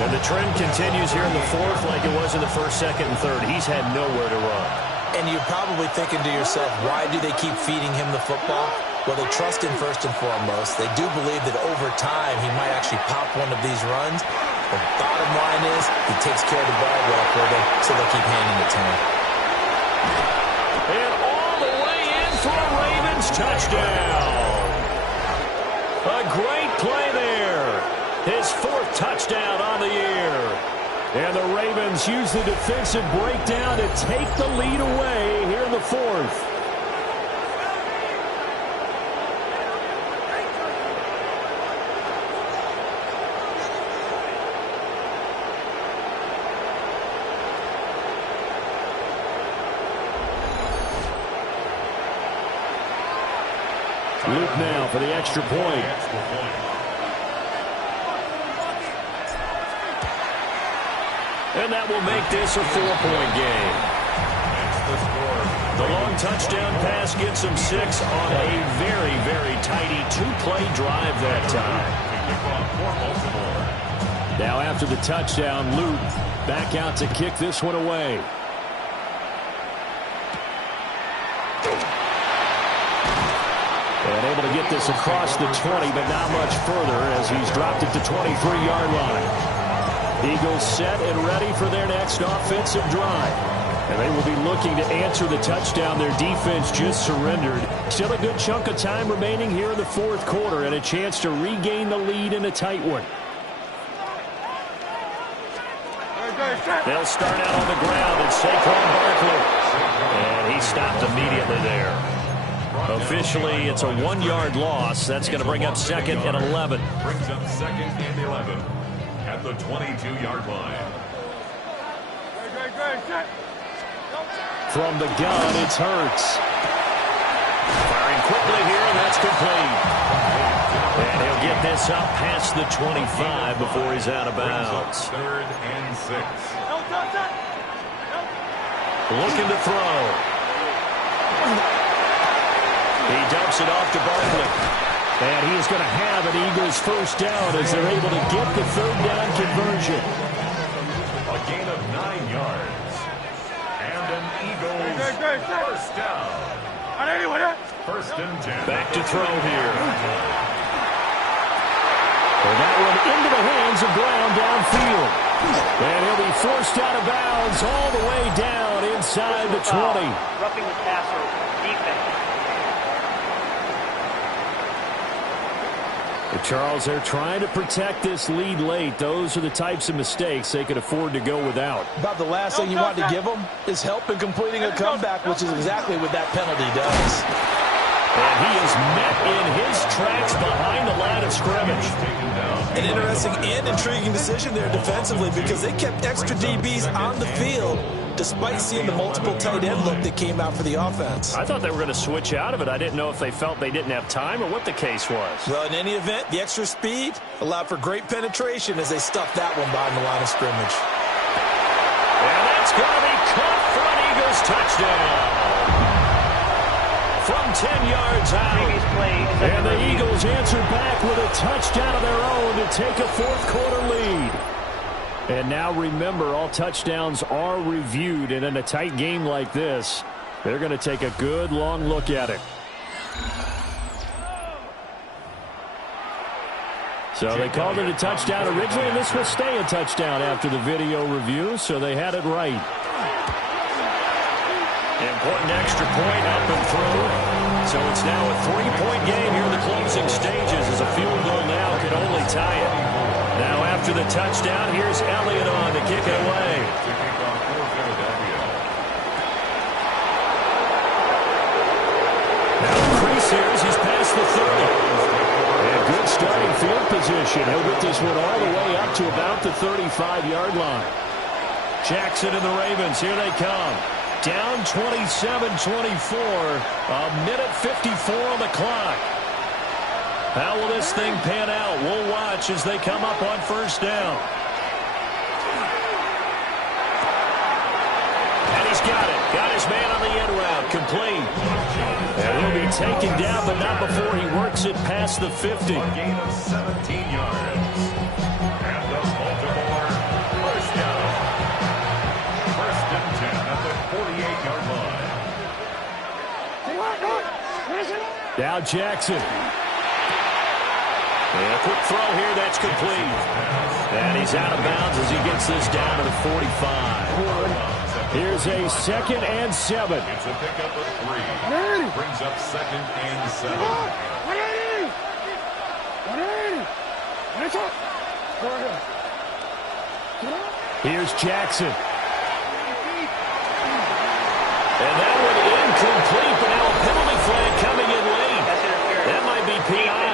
And the trend continues here in the 4th like it was in the 1st, 2nd, and 3rd. He's had nowhere to run. And you're probably thinking to yourself, why do they keep feeding him the football? Well, they trust him first and foremost. They do believe that over time he might actually pop one of these runs. The bottom line is he takes care of the ball well for them, so they'll keep handing it to him. And all the way in for a Ravens touchdown. A great play there. His 4th touchdown on the year. And the Ravens use the defensive breakdown to take the lead away here in the 4th. Luke now for the extra point. And that will make this a 4-point game. The long touchdown pass gets him 6 on a very, very tidy 2-play drive that time. Now after the touchdown, Luke back out to kick this one away. And able to get this across the 20, but not much further as he's dropped it to 23-yard line. Eagles set and ready for their next offensive drive. And they will be looking to answer the touchdown their defense just surrendered. Still a good chunk of time remaining here in the 4th quarter and a chance to regain the lead in a tight one. They'll start out on the ground and Saquon Barkley. And he stopped immediately there. Officially, it's a 1-yard loss. That's going to bring up 2nd and 11. Brings up 2nd and 11 at the 22-yard line. From the gun, it's Hurts. Firing quickly here, and that's complete. And he'll get this up past the 25 before he's out of bounds. 3rd and 6. Looking to throw. He dumps it off to Barkley. And he is going to have an Eagles first down as they're able to get the 3rd down conversion. A gain of 9 yards. And an Eagles first down. 1st and 10. Back to throw here. And that one into the hands of Brown downfield. And he'll be forced out of bounds all the way down inside the 20. Roughing the passer, defense. Charles, they're trying to protect this lead late. Those are the types of mistakes they could afford to go without. About the last thing you want to give them is help in completing a comeback, which is exactly what that penalty does. And he is met in his tracks behind the line of scrimmage. An interesting and intriguing decision there defensively because they kept extra DBs on the field despite seeing the multiple tight end look that came out for the offense. I thought they were going to switch out of it. I didn't know if they felt they didn't have time or what the case was. Well, in any event, the extra speed allowed for great penetration as they stuffed that one behind the line of scrimmage. And that's going to be caught for an Eagles touchdown. From 10 yards out. And the Eagles answer back with a touchdown of their own to take a 4th quarter lead. And now remember, all touchdowns are reviewed, and in a tight game like this, they're going to take a good long look at it. So they called it a touchdown originally, and this will stay a touchdown after the video review, so they had it right. Important extra point up and through. So it's now a 3-point game here in the closing stages as a field goal now can only tie it. Now after the touchdown, here's Elliott on to kick it away. Now Creasers, he's past the 30. And good starting field position. He'll get this one all the way up to about the 35-yard line. Jackson and the Ravens, here they come. Down 27-24, a minute 54 on the clock. How will this thing pan out? We'll watch as they come up on first down. And he's got it. Got his man on the end route. Complete. And he'll be taken down, but not before he works it past the 50. A gain of 17 yards. And the Baltimore first down. First and 10 at the 48-yard line. Now Jackson. And a quick throw here that's complete. And he's out of bounds as he gets this down to the 45. Here's a 2nd and 7. It's a pickup of 3. Brings up 2nd and 7. 180! 180! Hands up! Go ahead. Here's Jackson. And that one incomplete, but now a penalty flag coming in late. That might be PI.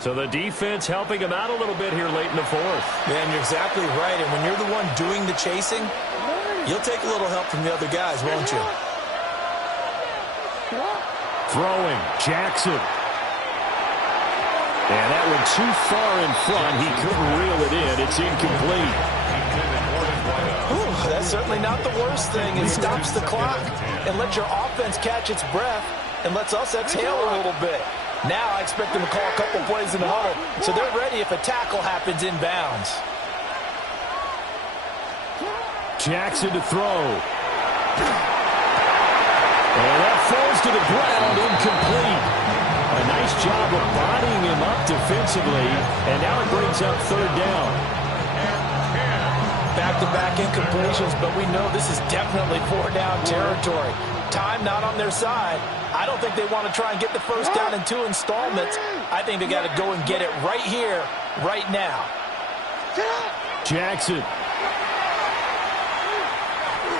So the defense helping him out a little bit here late in the 4th. Man, you're exactly right. And when you're the one doing the chasing, you'll take a little help from the other guys, won't you? Throwing, Jackson. And that one too far in front. He couldn't reel it in. It's incomplete. Ooh, that's certainly not the worst thing. It stops the clock and lets your offense catch its breath and lets us exhale a little bit. Now I expect them to call a couple plays in the huddle, so they're ready if a tackle happens inbounds. Jackson to throw. And that falls to the ground, incomplete. A nice job of bodying him up defensively, and now it brings up 3rd down. Back-to-back incompletions, but we know this is definitely 4-down territory. Time not on their side. I don't think they want to try and get the first down in 2 installments. I think they got to go and get it right here, right now. Jackson.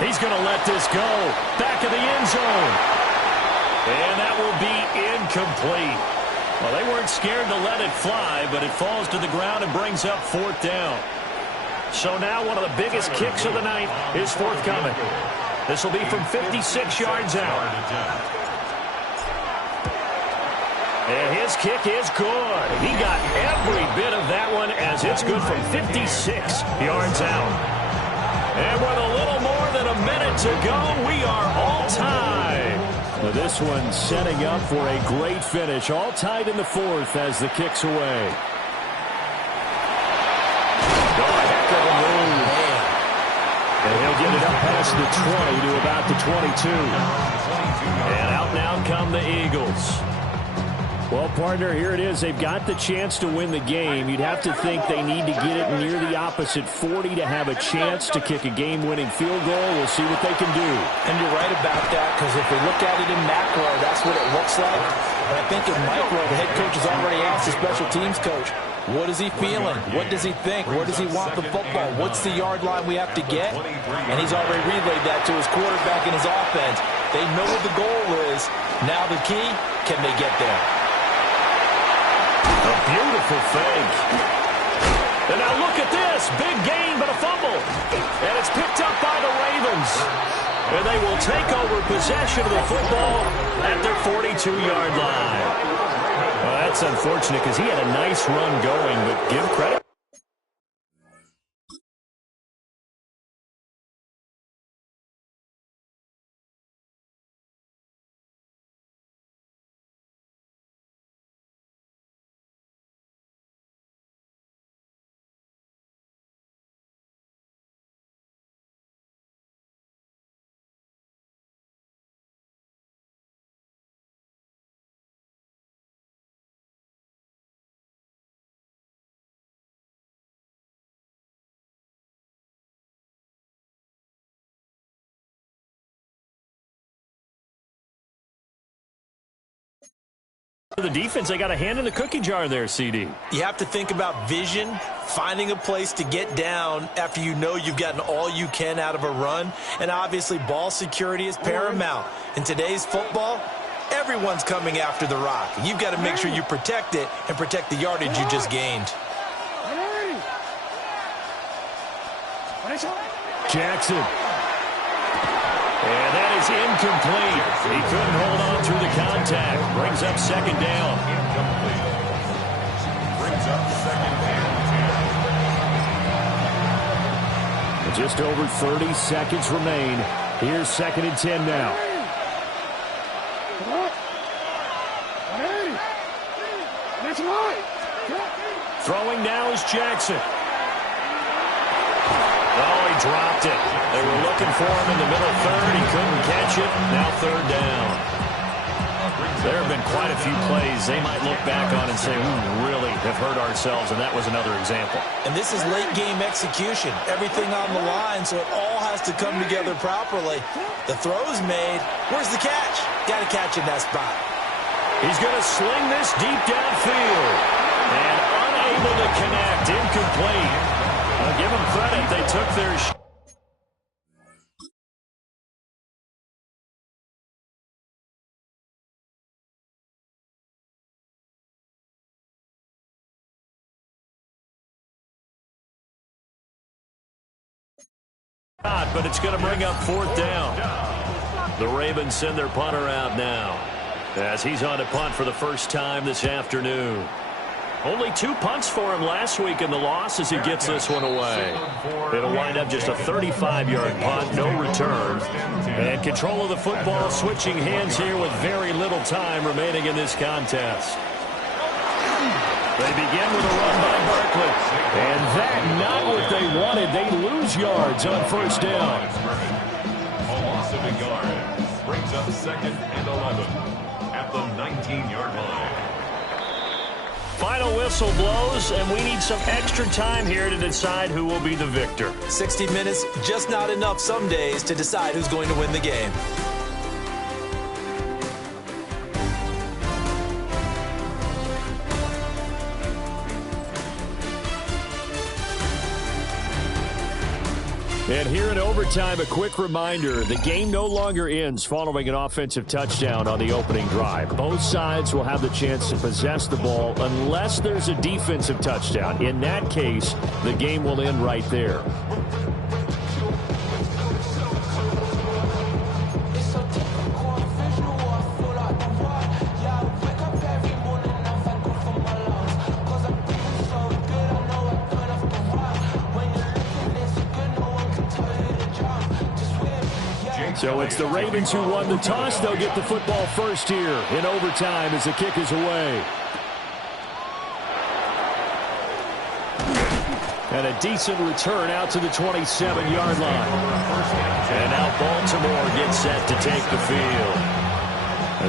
He's going to let this go. Back of the end zone. And that will be incomplete. Well, they weren't scared to let it fly, but it falls to the ground and brings up 4th down. So now one of the biggest kicks of the night is forthcoming. This will be from 56 yards out. And his kick is good. He got every bit of that one as it's good from 56 yards out. And with a little more than a minute to go, we are all tied. Well, this one setting up for a great finish. All tied in the 4th as the kick's away. And he'll get it up past the 20 to about the 22. And out now come the Eagles. Well, partner, here it is. They've got the chance to win the game. You'd have to think they need to get it near the opposite 40 to have a chance to kick a game-winning field goal. We'll see what they can do. And you're right about that, because if we look at it in macro, that's what it looks like. But I think in micro, the head coach has already asked the special teams coach, what is he feeling? What does he think? Where does he want the football? What's the yard line we have to get? And he's already relayed that to his quarterback and his offense. They know what the goal is. Now the key, can they get there? A beautiful fake. And now look at this. Big gain, but a fumble. And it's picked up by the Ravens. And they will take over possession of the football at their 42-yard line. Well, that's unfortunate because he had a nice run going, but give credit. The defense, they got a hand in the cookie jar there, CD. You have to think about vision, finding a place to get down after you know you've gotten all you can out of a run. And obviously, ball security is paramount. In today's football, everyone's coming after the rock. You've got to make sure you protect it and protect the yardage you just gained. Jackson. And that is incomplete. He couldn't hold on through the contact. Brings up second down. Incomplete. Brings up second and 10. Just over 30 seconds remain. Here's 2nd and 10 now. Throwing now is Jackson. Oh, he dropped it. They were looking for him in the middle third. He couldn't catch it. Now 3rd down. There have been quite a few plays they might look back on and say, we really have hurt ourselves, and that was another example. And this is late game execution. Everything on the line, so it all has to come together properly. The throw's made. Where's the catch? Got to catch in that spot. He's going to sling this deep downfield. And unable to connect. Incomplete. I'll give them credit. They took their shot. But it's going to bring up 4th down. The Ravens send their punter out now as he's on to punt for the first time this afternoon. Only 2 punts for him last week in the loss as he gets this one away. It'll wind up just a 35-yard punt, no return. And control of the football switching hands here with very little time remaining in this contest. They begin with a run by Barkley. And that not what they wanted. They lose yards on 1st down. A loss of a yard. Brings up 2nd and 11 at the 19-yard line. Final whistle blows, and we need some extra time here to decide who will be the victor. 60 minutes, just not enough some days to decide who's going to win the game. And here in overtime, a quick reminder, the game no longer ends following an offensive touchdown on the opening drive. Both sides will have the chance to possess the ball unless there's a defensive touchdown. In that case, the game will end right there. So it's the Ravens who won the toss. They'll get the football first here in overtime as the kick is away. And a decent return out to the 27-yard line. And now Baltimore gets set to take the field.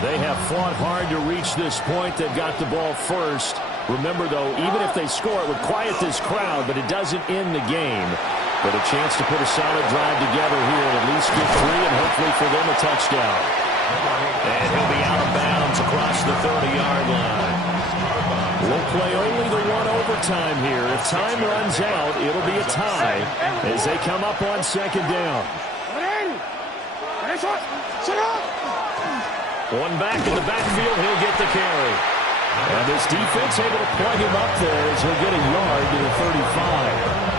They have fought hard to reach this point. They've got the ball first. Remember, though, even if they score, it would quiet this crowd, but it doesn't end the game. But a chance to put a solid drive together here and at least get 3 and hopefully for them a touchdown. And he'll be out of bounds across the 30-yard line. We'll play only the one overtime here. If time runs out, it'll be a tie as they come up on 2nd down. One back in the backfield, he'll get the carry. And this defense able to plug him up there as he'll get a yard to the 35.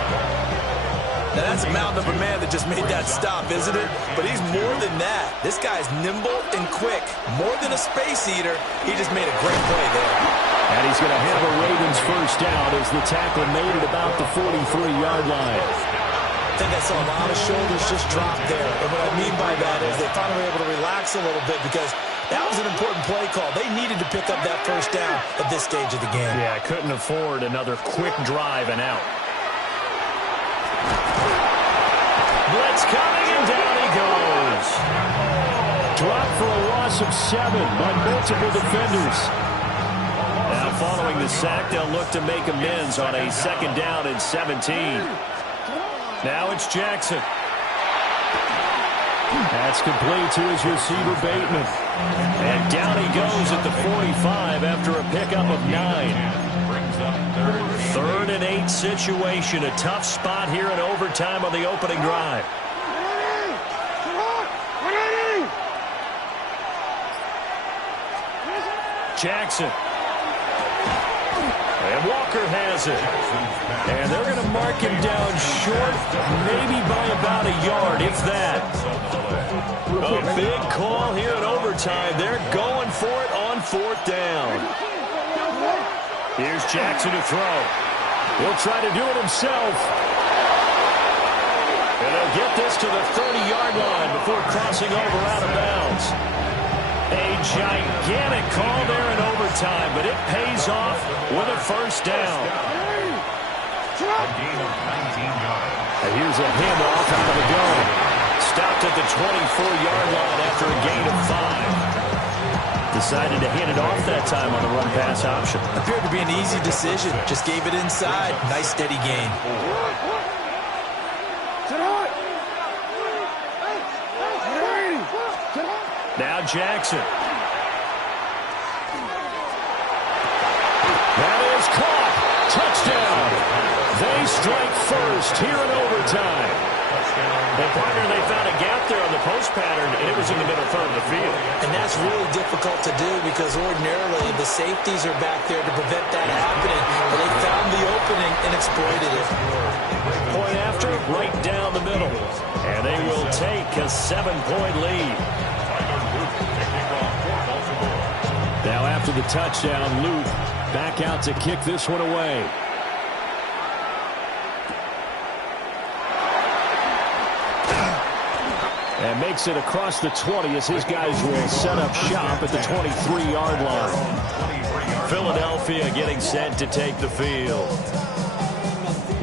Now, that's a mountain of a man that just made that stop, isn't it? But he's more than that. This guy's nimble and quick. More than a space eater, he just made a great play there. And he's going to have a Ravens first down as the tackle made it about the 43-yard line. I think I saw a lot of shoulders just drop there. And what I mean by that is they finally were able to relax a little bit because that was an important play call. They needed to pick up that first down at this stage of the game. Yeah, couldn't afford another quick drive and out. Blitz coming, and down he goes. Dropped for a loss of 7 by multiple defenders. Now following the sack, they'll look to make amends on a 2nd down and 17. Now it's Jackson. That's complete to his receiver, Bateman. And down he goes at the 45 after a pickup of 9. Third and 8 situation. A tough spot here in overtime on the opening drive. Jackson. And Walker has it. And they're going to mark him down short, maybe by about a yard, if that. A big call here in overtime. They're going for it on 4th down. Here's Jackson to throw. He'll try to do it himself. And he'll get this to the 30-yard line before crossing over out of bounds. A gigantic call there in overtime, but it pays off with a first down. And here's a handoff out of the gun. Stopped at the 24-yard line after a gain of 5. Decided to hand it off that time on the run-pass option. Appeared to be an easy decision. Just gave it inside. Nice, steady gain. Now Jackson. That is caught. Touchdown. They strike first here in overtime. And partner, they found a gap there on the post pattern, and it was in the middle third of the field. And that's really difficult to do because ordinarily the safeties are back there to prevent that happening. But they found the opening and exploited it. Point after, right down the middle. And they will take a 7-point lead. Now after the touchdown, Luke back out to kick this one away. And makes it across the 20 as his guys will set up shop at the 23-yard line. Philadelphia getting set to take the field.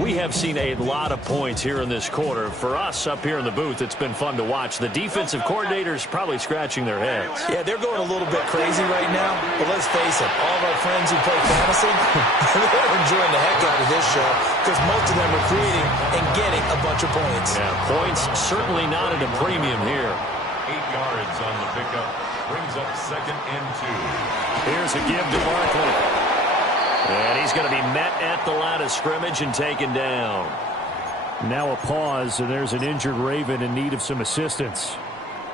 We have seen a lot of points here in this quarter. For us up here in the booth, it's been fun to watch. The defensive coordinators probably scratching their heads. Yeah, they're going a little bit crazy right now. But let's face it, all of our friends who play fantasy, they're enjoying the heck out of this show because most of them are creating and getting a bunch of points. Yeah, points certainly not at a premium here. 8 yards on the pickup. Brings up 2nd and 2. Here's a give to Barkley. And he's going to be met at the line of scrimmage and taken down. Now a pause, and there's an injured Raven in need of some assistance.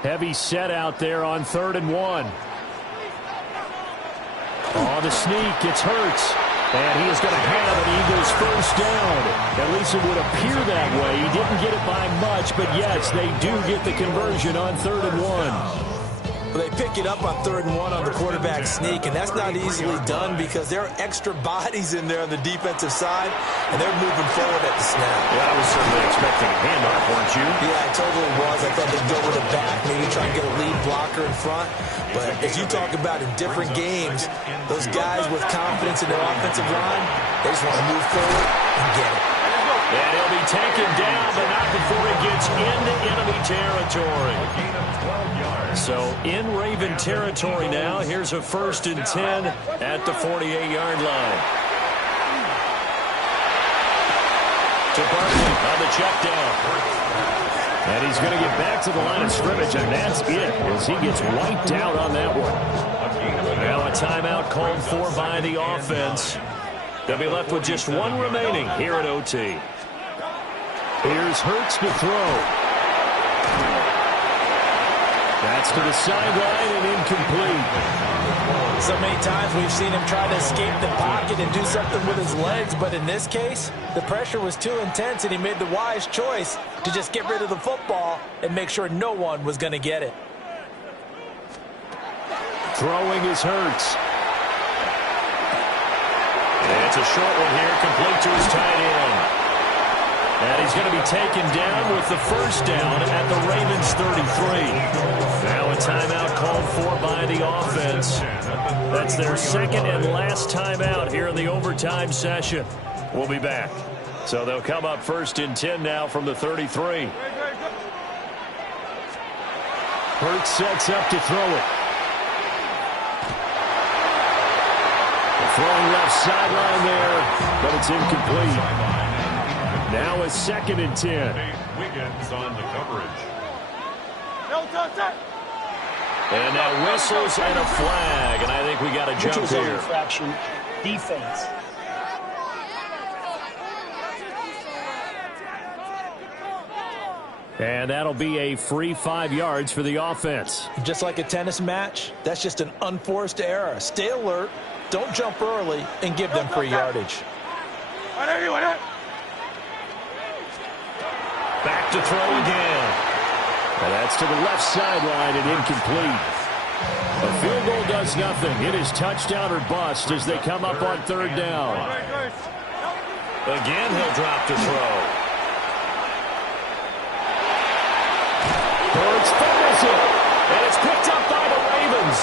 Heavy set out there on 3rd and 1. On the sneak, it's Hurts. And he is going to have an Eagles first down. At least it would appear that way. He didn't get it by much, but yes, they do get the conversion on 3rd and 1. They pick it up on 3rd and 1 on the quarterback sneak, and that's not easily done because there are extra bodies in there on the defensive side, and they're moving forward at the snap. Yeah, I was certainly expecting a handoff, weren't you? Yeah, I totally was. I thought they'd go with a back, maybe try and get a lead blocker in front. But if you talk about in different games, those guys with confidence in their offensive line, they just want to move forward and get it. And he'll be taken down, but not before he gets into enemy territory. So in Raven territory now. Here's a 1st and 10 at the 48-yard line. To Barkley on the check down. And he's going to get back to the line of scrimmage, and that's it as he gets wiped out on that one. Now a timeout called for by the offense. They'll be left with just one remaining here at OT. Here's Hurts to throw. That's to the sideline and incomplete. So many times we've seen him try to escape the pocket and do something with his legs, but in this case, the pressure was too intense and he made the wise choice to just get rid of the football and make sure no one was going to get it. Throwing is Hurts. It's a short one here, complete to his tight end. And he's going to be taken down with the first down at the Ravens 33. Now a timeout called for by the offense. That's their 2nd and last timeout here in the overtime session. We'll be back. So they'll come up 1st and 10 now from the 33. Hurts sets up to throw it. Throwing left sideline there, but it's incomplete. Now a 2nd and 10. Wiggins on the coverage. And now whistles and a flag, and I think we got a jump here. Infraction, defense. And that'll be a free 5 yards for the offense. Just like a tennis match, that's just an unforced error. Stay alert, don't jump early, and give them free yardage. Back to throw again. And that's to the left sideline and incomplete. A field goal does nothing. It is touchdown or bust as they come up on 3rd down. Again, he'll drop to throw. Birds fumbles it, and it's picked up by the Ravens.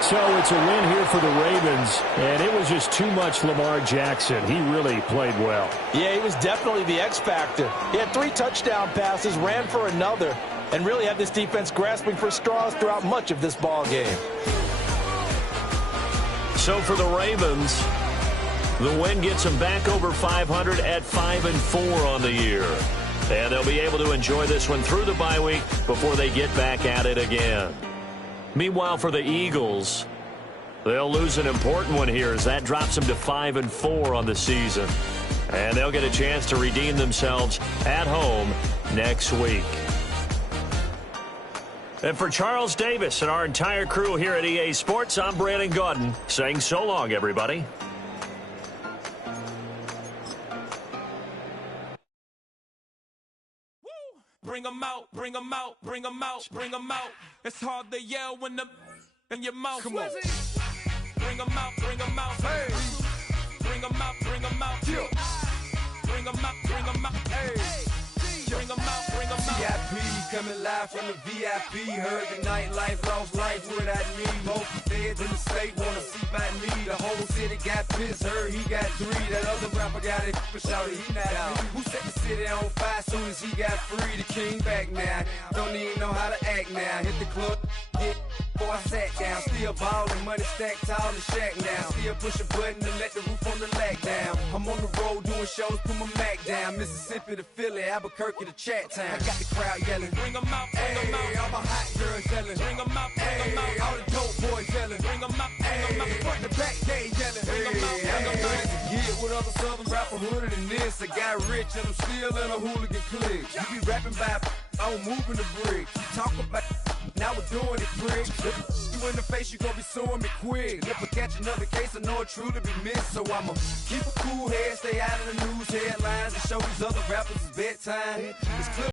So it's a win here for the Ravens, and it was just too much Lamar Jackson. He really played well. Yeah, he was definitely the X factor. He had 3 touchdown passes, ran for another, and really had this defense grasping for straws throughout much of this ball game. So for the Ravens, the win gets them back over 500 at 5-4 on the year. And they'll be able to enjoy this one through the bye week before they get back at it again. Meanwhile, for the Eagles, they'll lose an important one here as that drops them to 5-4 on the season. And they'll get a chance to redeem themselves at home next week. And for Charles Davis and our entire crew here at EA Sports, I'm Brandon Gaudin saying so long, everybody. Bring them out, bring them out, bring them out, bring them out. It's hard to yell when the in your mouth. Come on. Bring them out, bring them out. Hey. Bring them out, bring them out. Bring them out, bring them out. Hey. Bring them out, bring them out. VIP coming live from the VIP. Heard the nightlife, lost life without me. Most feds in the state wanna see by me. The whole city got pissed, heard he got 3. That other rapper got it, but shouted he not out. Who set the city on fire soon as he got free? The king back now, don't even know how to act now. Hit the club, hit. Before I sat down, still ballin', money stacked tall in shack now. Still push a button to let the roof on the lag down. I'm on the road doing shows, put my Mac down. Mississippi to Philly, Albuquerque to Chat Town. I got the crowd yelling, bring them out, bring them out. All my hot girls yelling, bring them out, bring them out. All the dope boys yelling, bring them out, bring them out. Front to back, they yelling, bring them out, bring them out. Get with other southern rapper hooded than this. I got rich and I'm still in a hooligan clique. You be rapping by, I'm moving the bricks. Talk about, now we're doing it, prick. You in the face, you gon' be suing me quick. If I catch another case, I know it truly be missed. So I'ma keep a cool head, stay out of the news headlines, and show these other rappers it's bedtime. It's clear